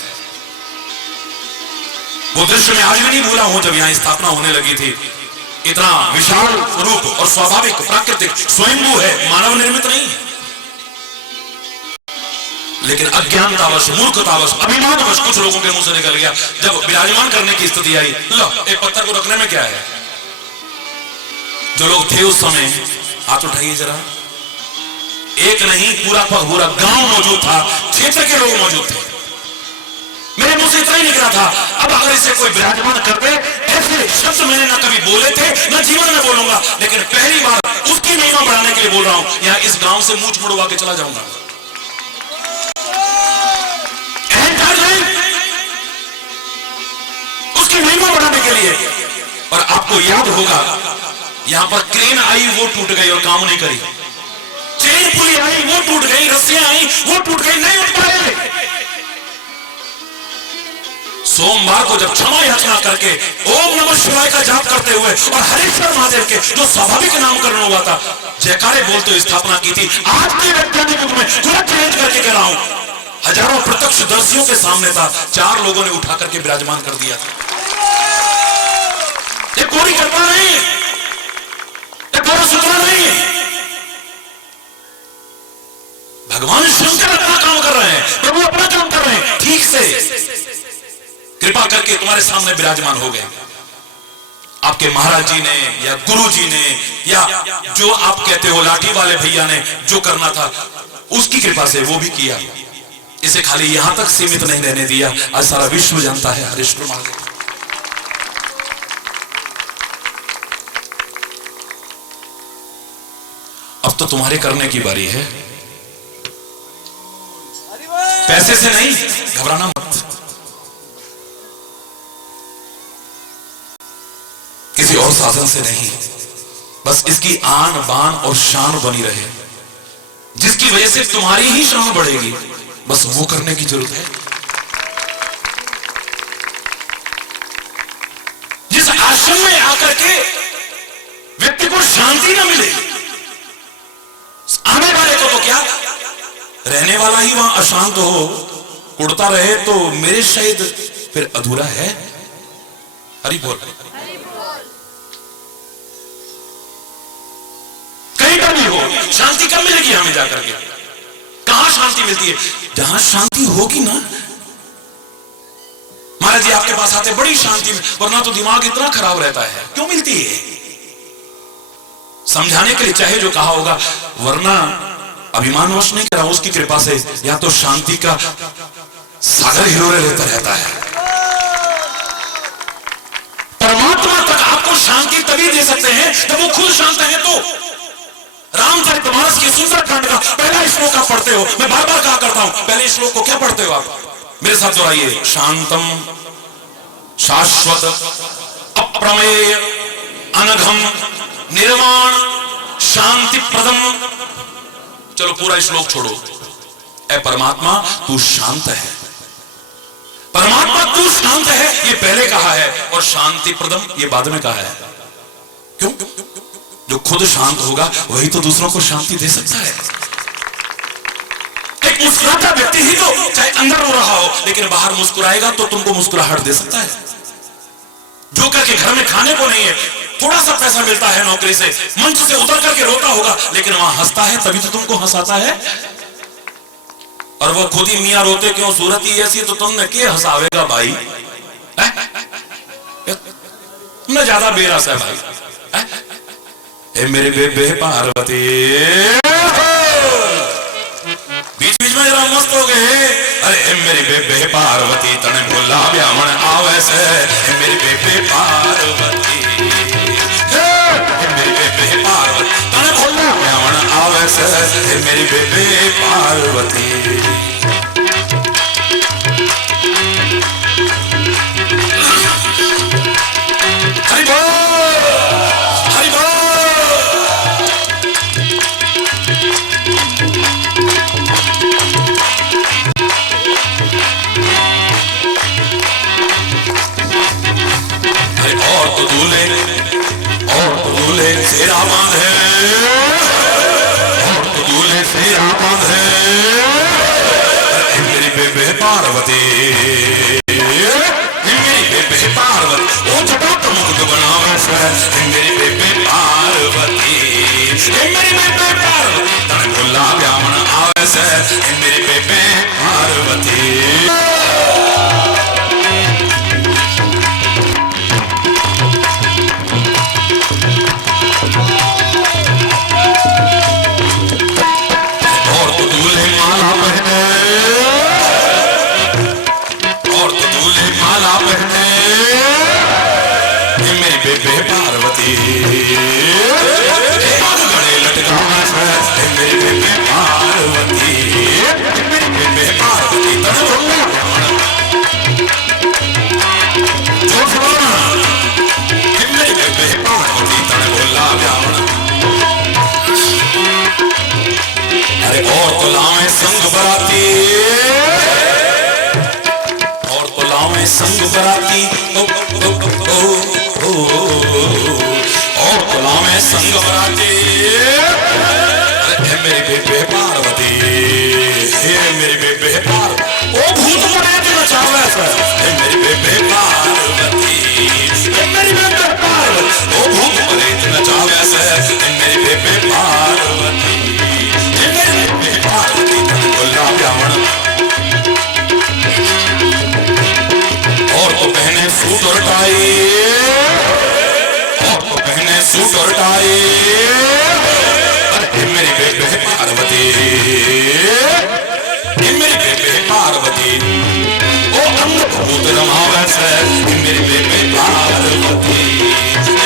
वो दृश्य मैं आज भी नहीं भूला हूं, जब यहां स्थापना होने लगी थी। इतना विशाल रूप और स्वाभाविक प्राकृतिक स्वयंभू है, मानव निर्मित नहीं है। लेकिन अज्ञानतावश, मूर्खतावश, अभिमानवश कुछ लोगों के मुंह से निकल गया। जब विराजमान करने की स्थिति आई, लो एक पत्थर को रखने में क्या है? जो लोग थे उस समय हाथ उठाइए जरा। एक नहीं पूरा गांव मौजूद था, क्षेत्र के लोग मौजूद थे। मेरे मुंह से इतना ही निकला था, अब अगर इसे कोई विराजमान कर दे, ऐसे शब्द मैंने ना कभी बोले थे ना जीवन में बोलूंगा, लेकिन पहली बार उसकी महिमा बढ़ाने के लिए बोल रहा हूं। यहां इस गांव से मूंछ मुड़वा के चला जाऊंगा। अहंकार नहीं, उसकी महिमा बढ़ाने के लिए। और आपको याद होगा, यहां पर क्रेन आई, वो टूट गई और काम नहीं करी। चेन पुली आई, वो टूट गई। रस्सियां आई, वो टूट गई, नहीं उठ पाए। सोमवार को जब क्षमा याचना करके ओम नमः शिवाय का जाप करते हुए और हरीश्वर महादेव के जो स्वाभाविक नामकरण हुआ था, जयकारे बोलते स्थापना की थी। आज के वैज्ञानिक युग में पूरा चेंज करके कह रहा हूं, हजारों प्रत्यक्षदर्शियों के सामने था, 4 लोगों ने उठा करके विराजमान कर दिया था। ये कोई कृपा नहीं, ये कोई सूत्र नहीं। भगवान शंकर अपना काम कर रहे हैं, प्रभु अपना काम कर रहे हैं, ठीक से कृपा करके तुम्हारे सामने विराजमान हो गए। आपके महाराज जी ने या गुरु जी ने या जो आप कहते हो लाठी वाले भैया ने जो करना था, उसकी कृपा से वो भी किया। इसे खाली यहां तक सीमित नहीं रहने दिया, आज सारा विश्व जानता है हरीश्वर महादेव। अब तो तुम्हारे करने की बारी है, पैसे से नहीं, घबराना मत। किसी और साधन से नहीं, बस इसकी आन बान और शान बनी रहे, जिसकी वजह से तुम्हारी ही शान बढ़ेगी, बस वो करने की जरूरत है। जिस आश्रम में आकर के व्यक्ति को शांति न मिले, आने वाले को तो क्या, रहने वाला ही वहां अशांत हो, कुड़ता रहे, तो मेरे शायद फिर अधूरा है। हरि बोल। कहीं पर भी हो, शांति कब मिलेगी हमें जाकर के? कहां शांति मिलती है? जहां शांति होगी ना। महाराज जी आपके पास आते बड़ी शांति में, वरना तो दिमाग इतना खराब रहता है। क्यों मिलती है? समझाने के लिए चाहे जो कहा होगा, वरना अभिमानवश नहीं कर रहा हूं, उसकी कृपा से या तो शांति का सागर हिलोरे लेता रहता है। परमात्मा तक आपको शांति तभी दे सकते हैं जब वो खुद शांत है। तो रामचरितमानस की सुंदरकांड का पहला श्लोक आप पढ़ते हो, मैं बार बार कहा करता हूं, पहले श्लोक को क्या पढ़ते हो आप? मेरे साथ दोहराइए, शांतम शाश्वत अप्रमेय अनघम निर्वाण शांति प्रदम। चलो पूरा श्लोक छोड़ो। ऐ परमात्मा तू शांत है, परमात्मा तू शांत है, ये पहले कहा है, और शांति प्रदम ये बाद में कहा है। क्यों? जो खुद शांत होगा वही तो दूसरों को शांति दे सकता है। एक मुस्कुराता व्यक्ति ही तो, चाहे अंदर रो रहा हो लेकिन बाहर मुस्कुराएगा तो तुमको मुस्कुराहट दे सकता है। जो करके घर में खाने को नहीं है, थोड़ा सा पैसा मिलता है नौकरी से, मंच से उतर करके रोता होगा, लेकिन वहां हंसता है, तभी तो तुमको हंसाता है। और वो खुद ही मियां रोते क्यों, सूरत ही ऐसी, तो तुमने क्या हंसावेगा भाई? तुमने ज्यादा बेरस है भाई। ए मेरे बेबे पार्वती, बीच बीच में जरा मस्त हो गए। अरे मेरी बेबे पार्वती तने भोला ब्यामण आवे से, मेरी बेबे पार्वती, मेरी बेबे पार्वती तने भोला ब्यामण आवे से, मेरी बेबे पार्वती। हरि बोल, हरि बोल। दूल्हे सेरा बांधे, दूल्हे सेरा बांधे, मेरी बेबे पार्वती, मेरी बेबे पार्वती, वो चटोट मुकुट बनावे से, मेरी बेबे पार्वती, मेरी बेबे पार्वती, तने भोला ब्यामण आवे से, मेरी बेबे पार्वती। पहने मेरी बेबे पार्वती, गले लटकाना है मेरी बेबे पार्वती, मेरी बेबे पार्वती जो सुना मेरी बेबे पार्वती तने बोला ब्यावण। अरे और तो लावे संग बराती, और तो लावे संग बराती, और तो लावे संग बराती। अरे मेरी बेबे पार्वती, हे मेरी बेबे पार्वती, ओ भूत बने तो नचावे सर, हे मेरी बेबे पार्वती, हे मेरी बेबे पार्वती, ओ भूत बने तो नचावे सर, हे मेरी बेबे पार्वती, हे मेरी बेबे पार्वती तन बोला ब्यावण। और तो पहने सूट और टाई, और तो पहने सूट और टाई, अरे मेरी बेबे पार्वती, मेरी बेबे पार्वती, ओ अंग भूत रमावे से, मेरी बेबे पार्वती,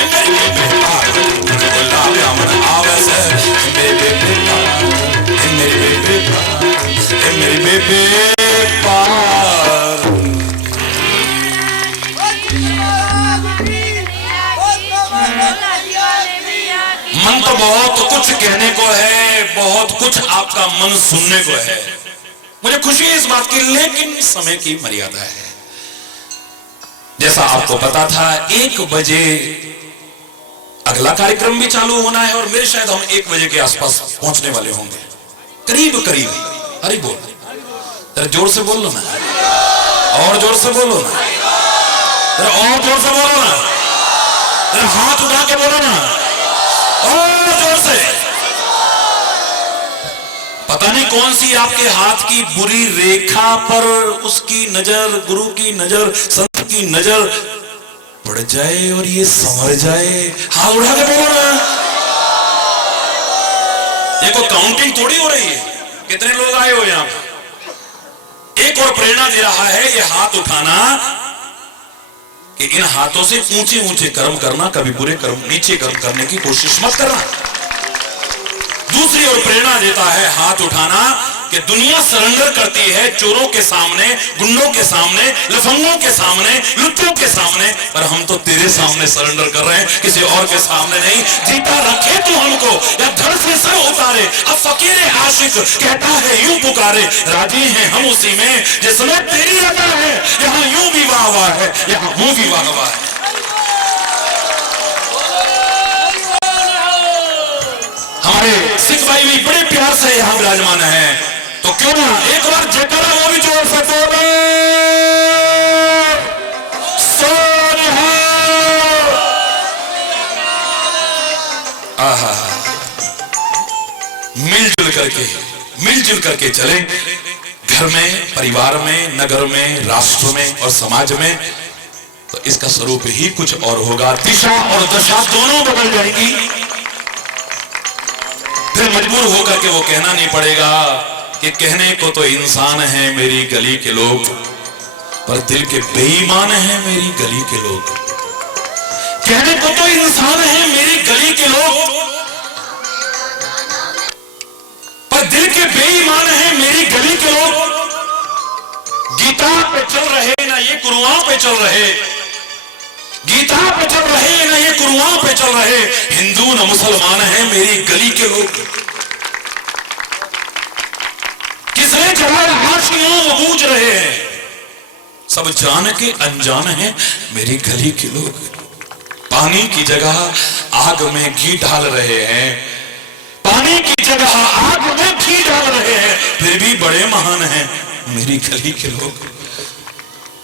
मेरी बेबे पार्वती बोला ब्यामण आवे से, मेरी बेबे पार्वती, मेरी बेबे पार्वती, मेरी बेबे पार्वती। मन तो बहुत कुछ कहने को है, बहुत कुछ आपका मन सुनने को है, मुझे खुशी है इस बात की, लेकिन समय की मर्यादा है। जैसा आपको पता था 1 बजे अगला कार्यक्रम भी चालू होना है और मेरे शायद हम 1 बजे के आसपास पहुंचने वाले होंगे, करीब करीब। अरे बोल, तेरा जोर से बोल लो ना, और जोर से बोलो ना, तेरा और जोर से बोलो ना, तेरा हाथ उठा के बोलो ना, और जोर से। पता नहीं कौन सी आपके हाथ की बुरी रेखा पर उसकी नजर, गुरु की नजर, संत की नजर पड़ जाए और ये संवर जाए। हाथ उठा के बोलो ना, ये कोई काउंटिंग थोड़ी हो रही है, कितने लोग आए हो यहां पर। एक और प्रेरणा दे रहा है ये हाथ उठाना कि इन हाथों से ऊंचे ऊंचे कर्म करना, कभी बुरे कर्म नीचे कर्म करने की कोशिश मत करना। दूसरी ओर प्रेरणा देता है हाथ उठाना कि दुनिया सरेंडर करती है चोरों के सामने, गुंडों के सामने, लफंगों के सामने, लुच्चों के सामने, पर हम तो तेरे सामने सरेंडर कर रहे हैं, किसी और के सामने नहीं। जीता रखे तू हमको या धड़ से सर उतारे, अब फकीर आशिक कहता है यूं पुकारे, राजी हैं हम उसी में जिसमें तेरी रजा है, यहाँ यूं भी वाह वाह है, यहाँ हूं भी वाह वाह है। हमारे सिख भाई भी बड़े प्यार से यहां विराजमान है, तो क्यों ना एक बार जयकारा वो भी जोर से बोले, आहा, मिलजुल करके चले, घर में, परिवार में, नगर में, राष्ट्र में और समाज में, तो इसका स्वरूप ही कुछ और होगा। दिशा और दशा दोनों बदल जाएगी। फिर मजबूर होकर के वो कहना नहीं पड़ेगा कि कहने को तो इंसान है मेरी गली के लोग, पर दिल के बेईमान हैं मेरी गली के लोग। कहने को तो इंसान है मेरी गली के लोग, पर दिल के बेईमान हैं मेरी गली के लोग। गीता पे चल रहे ना ये कुरुआं पे चल रहे, गीता पे चल रहे ना ये कुरुआं पे चल रहे, हिंदू न मुसलमान हैं मेरी गली के लोग। किसने जलाया हाशियों वो बूझ रहे हैं, सब जान के अनजान हैं मेरी गली के लोग। पानी की जगह आग में घी डाल रहे हैं, पानी की जगह आग में घी डाल रहे हैं, फिर भी बड़े महान हैं मेरी गली के लोग।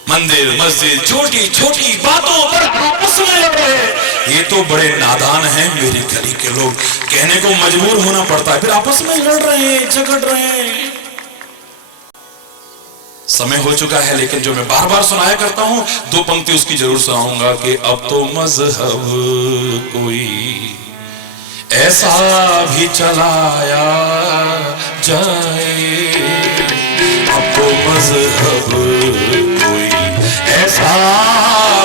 मंदिर मस्जिद छोटी छोटी बातों पर आपस में लड़ रहे हैं, ये तो बड़े नादान हैं मेरी गली के लोग। कहने को मजबूर होना पड़ता है, फिर आपस में लड़ रहे हैं, झगड़ रहे हैं। समय हो चुका है, लेकिन जो मैं बार बार सुनाया करता हूं, 2 पंक्ति उसकी जरूर सुनाऊंगा कि अब तो मजहब कोई ऐसा भी चलाया जाए, अब तो मजहब कोई ऐसा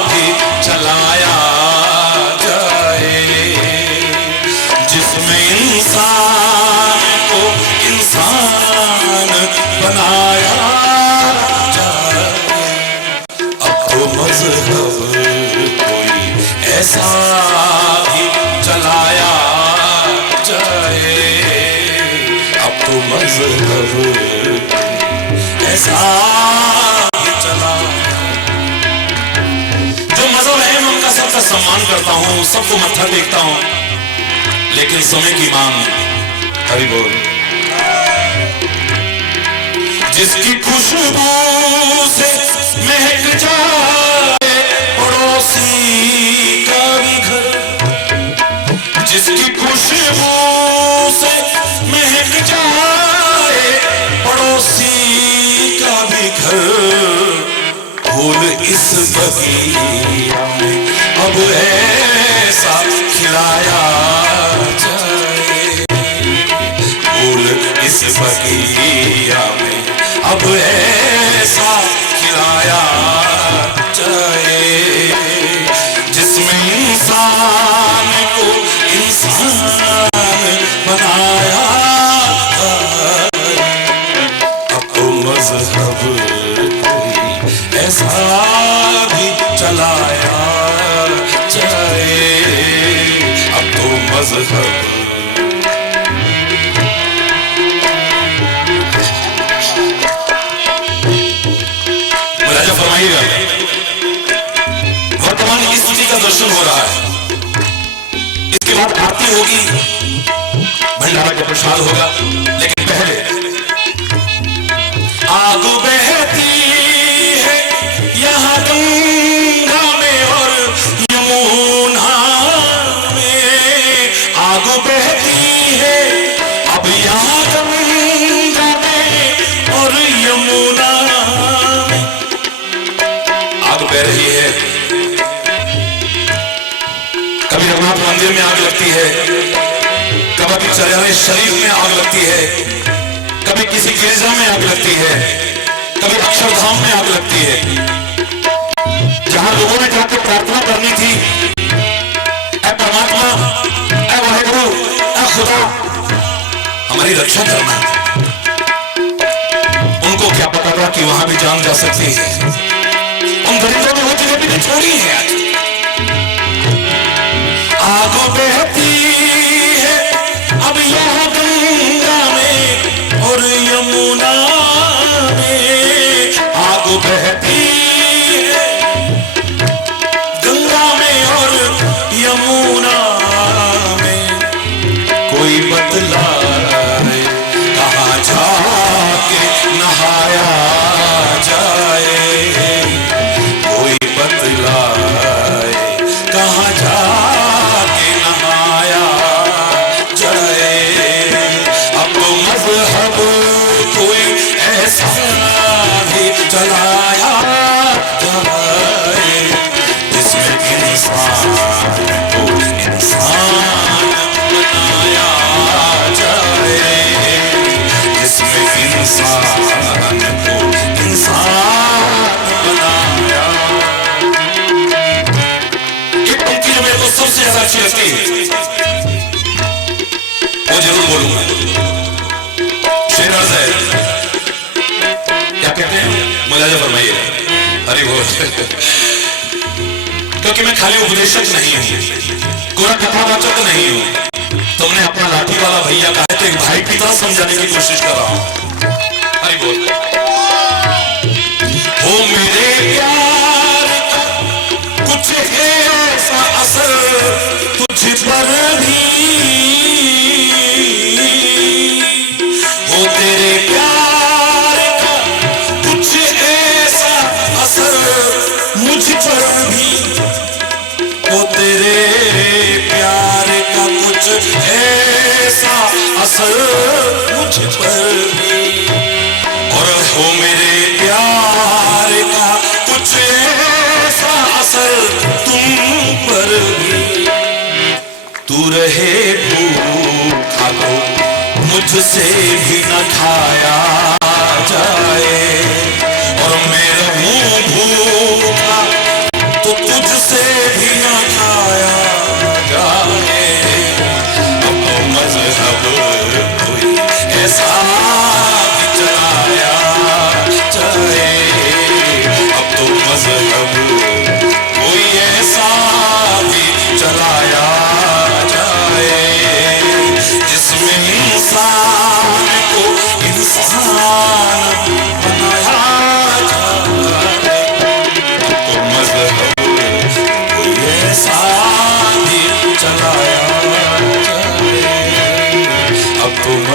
भी चलाया जाए जिसमें इंसान को इंसान बनाया जाए। अब तो मजहब कोई ऐसा भी चलाया जाए, अब तो मजहब ऐसा भी चला। जो मजहब है मैं उनका सबका सम्मान करता हूं, सबको मत्था टेकता हूं, लेकिन समय की मांग हरि बोल। जिसकी खुशबू से महक जाए पड़ोसी का भी घर, जिसकी खुशबू से महक जाए पड़ोसी का भी घर, फूल इस बगिया में अब ऐसा खिलाया जाए, फूल इस बगिया में अब ऐसा खिलाया जाए जिसमें इंसान को इंसान बनाया जाए। अब तो मजहब कोई ऐसा भी चलाया जाए, अब तो मजहब फरमाइएगा। वर्तमान स्थिति का दर्शन हो रहा है, इसके बाद आरती होगी, भंडारा का प्रसाद होगा, लेकिन पहले आग बहती है यहाँ गंगा में और यमुना में, आग बहती है अब यहाँ गंगा में और यमुना में, आग बह रही है। कभी रघुनाथ मंदिर में आग लगती है, कभी चरयाने शरीफ में आग लगती है, कभी किसी गिरजा में आग लगती है, कभी अक्षरधाम में आग लगती है। जहां लोगों ने जाकर प्रार्थना करनी थी, ऐ परमात्मा, ऐ वाहिगुरु, ऐ खुदा हमारी रक्षा करना, उनको क्या पता था कि वहां भी जान जा सकती है। उन गरीबों ने वो जगह भी छोड़ी है। आग बहती है अब यहाँ गंगा में और यमुना में, आग बहती है गंगा में और यमुना में, कोई बतलाए कहाँ जाके नहाया जाए, कोई बतलाए कहाँ जाके नहाया जाए। अब तो मजहब कोई ऐसा भी चलाया जाए जिसमें इंसान को इंसान बनाया जाए, जिसमें इंसान को इंसान बनाया। एक पंक्ति जो मेरे को सबसे ज्यादा अच्छी लगती है वो जरूर बोलूंगा। शेर अर्ज है, क्या कहते हैं, मुलाजा फरमाइए। हरि बोल। क्योंकि मैं खाली उपदेशक नहीं हूं, कोई कथावाचक नहीं हूं, तुमने अपना लाठी वाला भैया कहा तो एक भाई की तरह समझाने की कोशिश कर रहा हूं। हरि बोल। हो मेरे प्यार का कुछ है ऐसा असर तुझ पर भी, हो तेरे प्यार का कुछ ऐसा असर मुझ पर भी, हो तेरे प्यार का कुछ ऐसा असर मुझ पर भी, और हो मेरे प्यार का कुछ ऐसा असर तुम पर भी। तू रहे भूखा तो मुझसे भी न खाया जाए, और मैं रहूं भूखा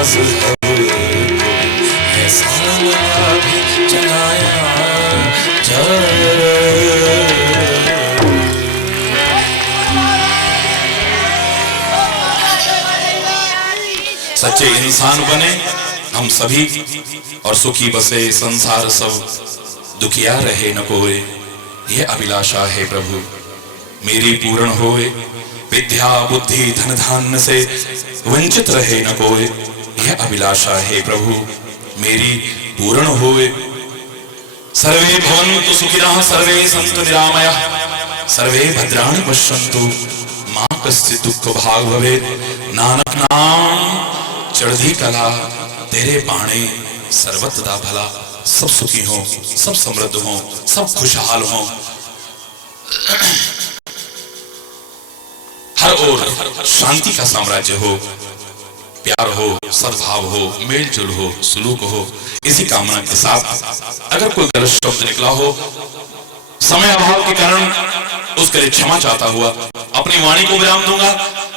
मजहब ऐसा भी चलाया जाए। सच्चे इंसान बने हम सभी और सुखी बसे संसार सब, दुखिया रहे न कोई, ये अभिलाषा है प्रभु मेरी पूर्ण होए। विद्या बुद्धि धन धान्य से वंचित रहे न कोई, यह अभिलाषा है प्रभु मेरी पूर्ण होए। सर्वे भवन्तु सुखिनः सर्वे सन्तु निरामयाः सर्वे भद्राणि पश्यन्तु मां कश्चित् दुःख भाग् भवेत्। नानक नाम चढ़ी कला तेरे बाणे सर्वदा भला। सब सुखी हो, सब समृद्ध हो, सब खुशहाल हो, हर ओर शांति का साम्राज्य हो, प्यार हो, सद्भाव हो, मेलजोल हो, सुलूक हो। इसी कामना के साथ अगर कोई गलत शब्द निकला हो, समय अभाव के कारण उसके लिए क्षमा चाहता हुआ अपनी वाणी को विराम दूंगा।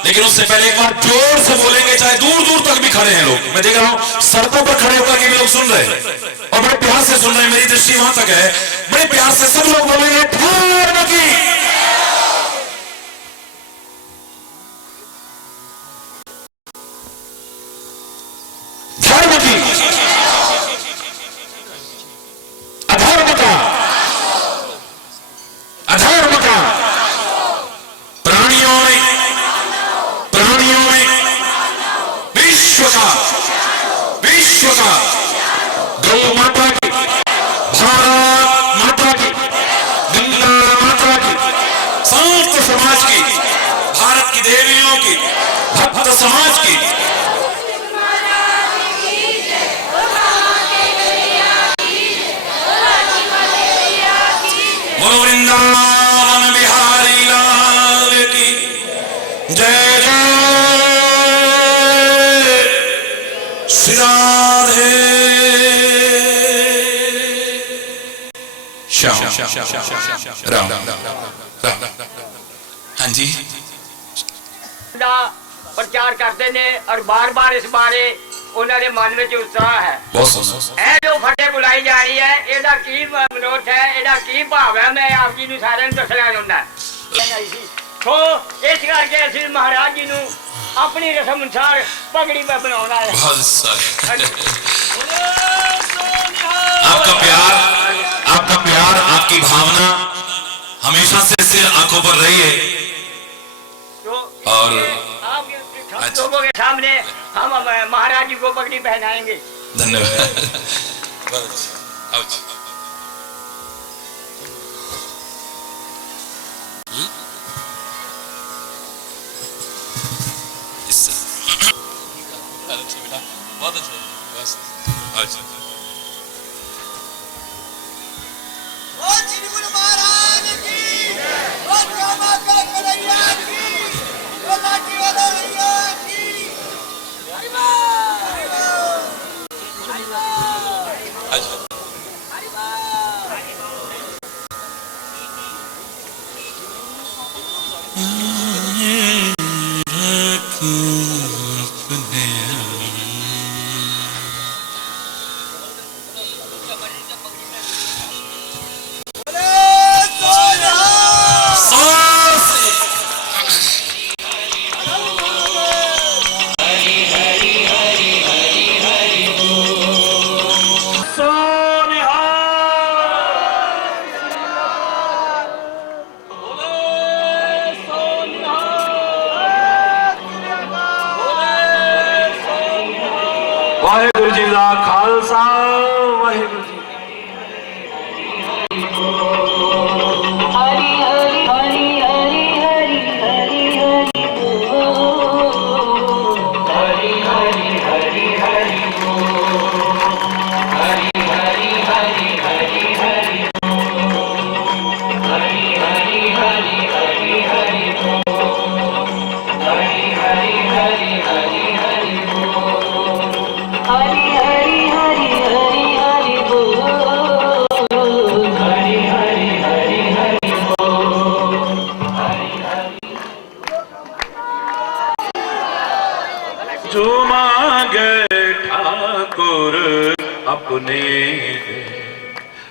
लेकिन उससे पहले एक बार जोर से बोलेंगे, चाहे दूर दूर तक भी खड़े हैं लोग। मैं देख रहा हूं सड़कों पर खड़े होकर के भी लोग सुन रहे हैं और बड़े प्यार से सुन रहे हैं, मेरी दृष्टि वहां तक है। बड़े प्यार से सब लोग बोलेंगे धर्म की, धर्म की, अधर्म का, अधर्म का, प्राणियों में विश्व का, गौ माता की, भारत माता की, गंगा माता की, संत समाज की, भारत की देवियों की, भक्त समाज की, बोलो वृंदावन बिहारी लाल की जय जय। श्री राधे श्याम राम राम। हाँ जी, प्रचार करते ने और बार बार इस बारे उन्होंने मन में उत्साह है। जो फटे बुलाई जा रही है, एदा की मनोरथ है, एदा की भाव है, मैं आप जी नूं सारे नूं दसना चाहुंदा। तो इस करके असि महाराज जी नूं अपनी रस्म अनुसार पगड़ी में बनाना है। आपका प्यार, आपकी भावना हमेशा से सिर आंखों पर रही है। तो और आप लोगों के सामने हम महाराज जी को पगड़ी पहनाएंगे। धन्यवाद। बहुत अच्छा। महाराज की, माता कन्हैया की, लाठी वाला भैया की। अपने।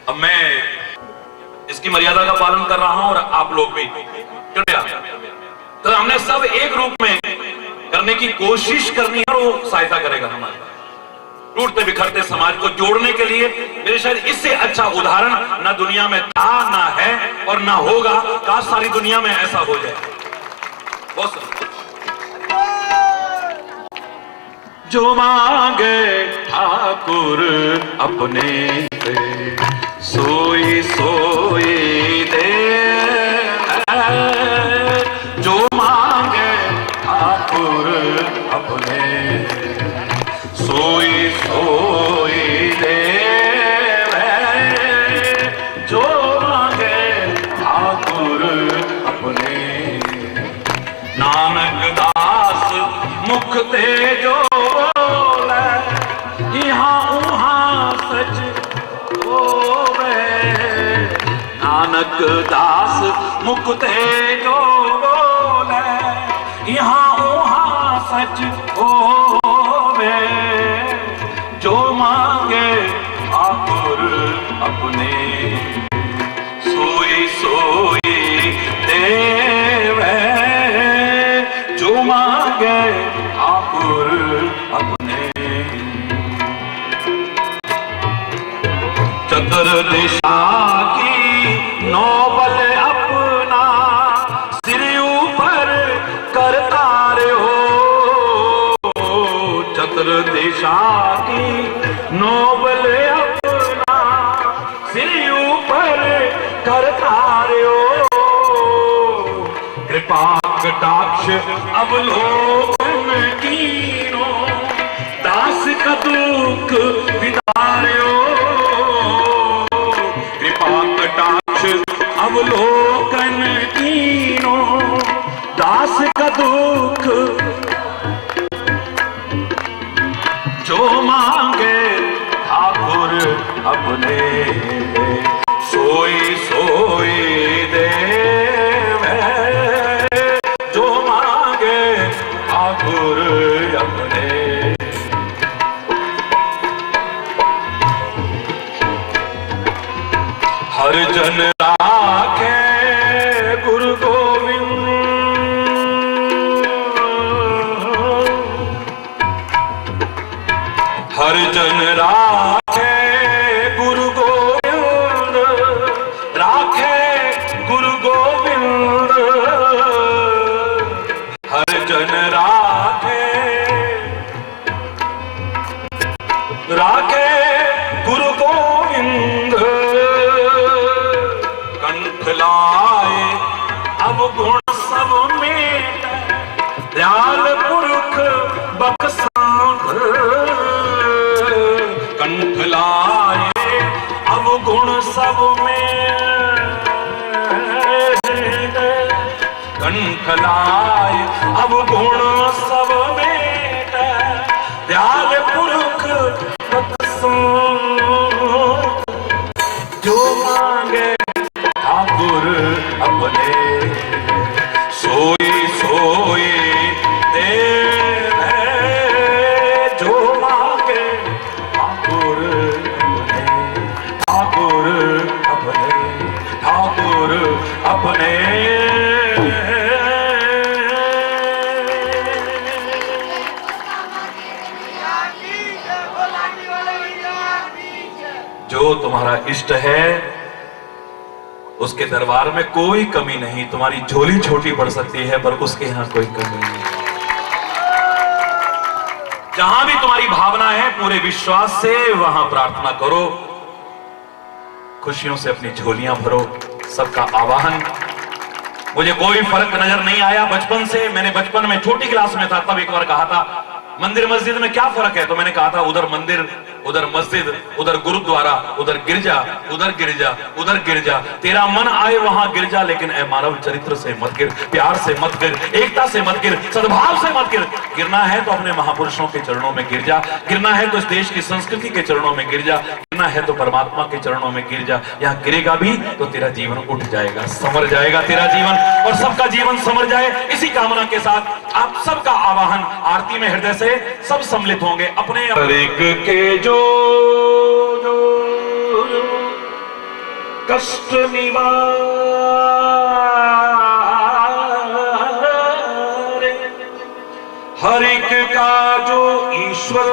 अब मैं इसकी मर्यादा का पालन कर रहा हूं और आप लोग भी, कृपया। तो हमने सब एक रूप में करने की कोशिश करनी है और वो सहायता करेगा हमारी टूटते बिखरते समाज को जोड़ने के लिए। मेरे शायद इससे अच्छा उदाहरण ना दुनिया में था, ना है और ना होगा। काश सारी दुनिया में ऐसा हो जाए। बहुत जो मांगे ठाकुर अपने से, सोई सोई दे। जो मांगे ठाकुर अपने, सोई सोई दे। जो मांगे ठाकुर अपने, नानक दास मुख ते जो बोले, यहाँ उहाँ सच होवे। नानक दास मुख ते जो बोले, यहाँ उहाँ सच होवे। जो मांगे ठाकुर अपने, सोई सोई देवे। जो मांगे ठाकुर अपने, चतुर दिशा की नौबल अपना, सिर ऊपर करता रे हो। चतुर दिशा की नौबल अपना, सिर ऊपर करता रे हो। कृपा कटाक्ष अवलोकन कीनो, दास का दुख विदार्यो। कृपा कटाक्ष अवलोकन कीनो, दास का दुख। जो मांगे ठाकुर अपने, सोई सोई दे। जो मांगे ठाकुर अपने, हर जन राखे गुरु गोविंद। हर जन राखे गुरु गोविंद, राखे गुरु गोविंद। हर जन राखे, राखे गुरु गोविंद। कंठ लाए अब गुण सब मेट, दयाल पुरख बख्शांत। कंठ लाए अब गुण सब में, कंठ लाए अब गुण सब में। दयाल पुरख बख्शांत। जो मांगे ठाकुर अपने, सोई सोई दे। जो मांगे ठाकुर अपने, ठाकुर अपने, ठाकुर अपने। जो तुम्हारा इष्ट है उसके दरबार में कोई कमी नहीं। तुम्हारी झोली छोटी पड़ सकती है पर उसके यहां कोई कमी नहीं। जहां भी तुम्हारी भावना है पूरे विश्वास से वहां प्रार्थना करो, खुशियों से अपनी झोलियां भरो। सबका आवाहन। मुझे कोई फर्क नजर नहीं आया बचपन से। मैंने बचपन में छोटी क्लास में था तब एक बार कहा था, मंदिर मस्जिद में क्या फर्क है? तो मैंने कहा था उधर मंदिर, उधर मस्जिद, उधर गुरुद्वारा, उधर गिरजा, उधर गिरजा, उधर गिरजा। तेरा मन आए वहां गिरजा, लेकिन ऐ मानव चरित्र से मत गिर, प्यार से मत गिर, एकता से मत गिर, सद्भाव से मत गिर। गिरना है तो अपने महापुरुषों के चरणों में गिर जा, गिरना है तो इस देश की संस्कृति के चरणों में गिर जा, गिरना है तो परमात्मा के चरणों में गिर जा। यहाँ गिरेगा भी तो तेरा जीवन उठ जाएगा, संवर जाएगा तेरा जीवन और सबका जीवन संवर जाए। इसी कामना के साथ आप सबका आवाहन आरती में हृदय से सब सम्मिलित होंगे। अपने एक के जो कष्ट निवारे, हर एक का जो ईश्वर,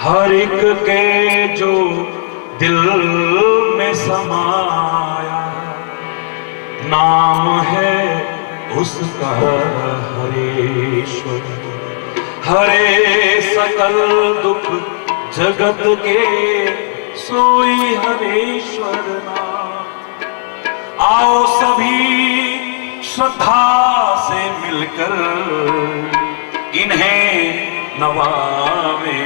हर एक के जो दिल में समाया, नाम है उसका हरेश्वर। हरे सकल दुख जगत के सोई हरेश्वर नाम। आओ सभी श्रद्धा से मिलकर इन्हें नवावे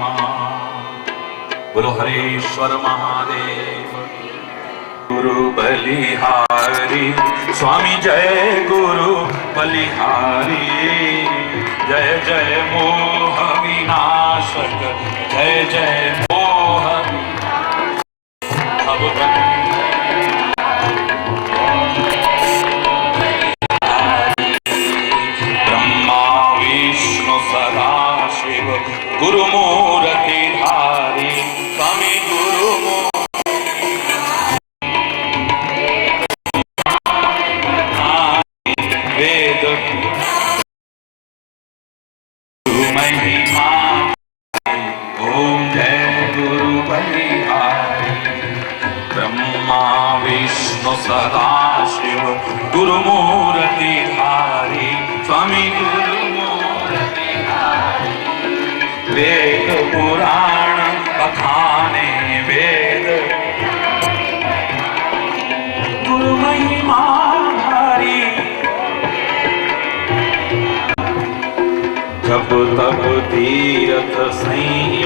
मां। बोलो हरेश्वर महादेव। गुरु बलिहारी स्वामी जय गुरु बलिहारी, जय जय मोह विनाशक, जय जय मोह ब्रह्मा विष्णु सदा शिव गुरु मूर्ति धारी स्वामी गुरु वेद महिमा। ओम जय गुरु बलिहारी। ब्रह्मा विष्णु सदा शिव गुरु मूर्ति धारी स्वामी गुरु मूर्ति धारी। वेद पुराण बखाने वेद गुरु महिमा धारी। जब तब तीरथ सैया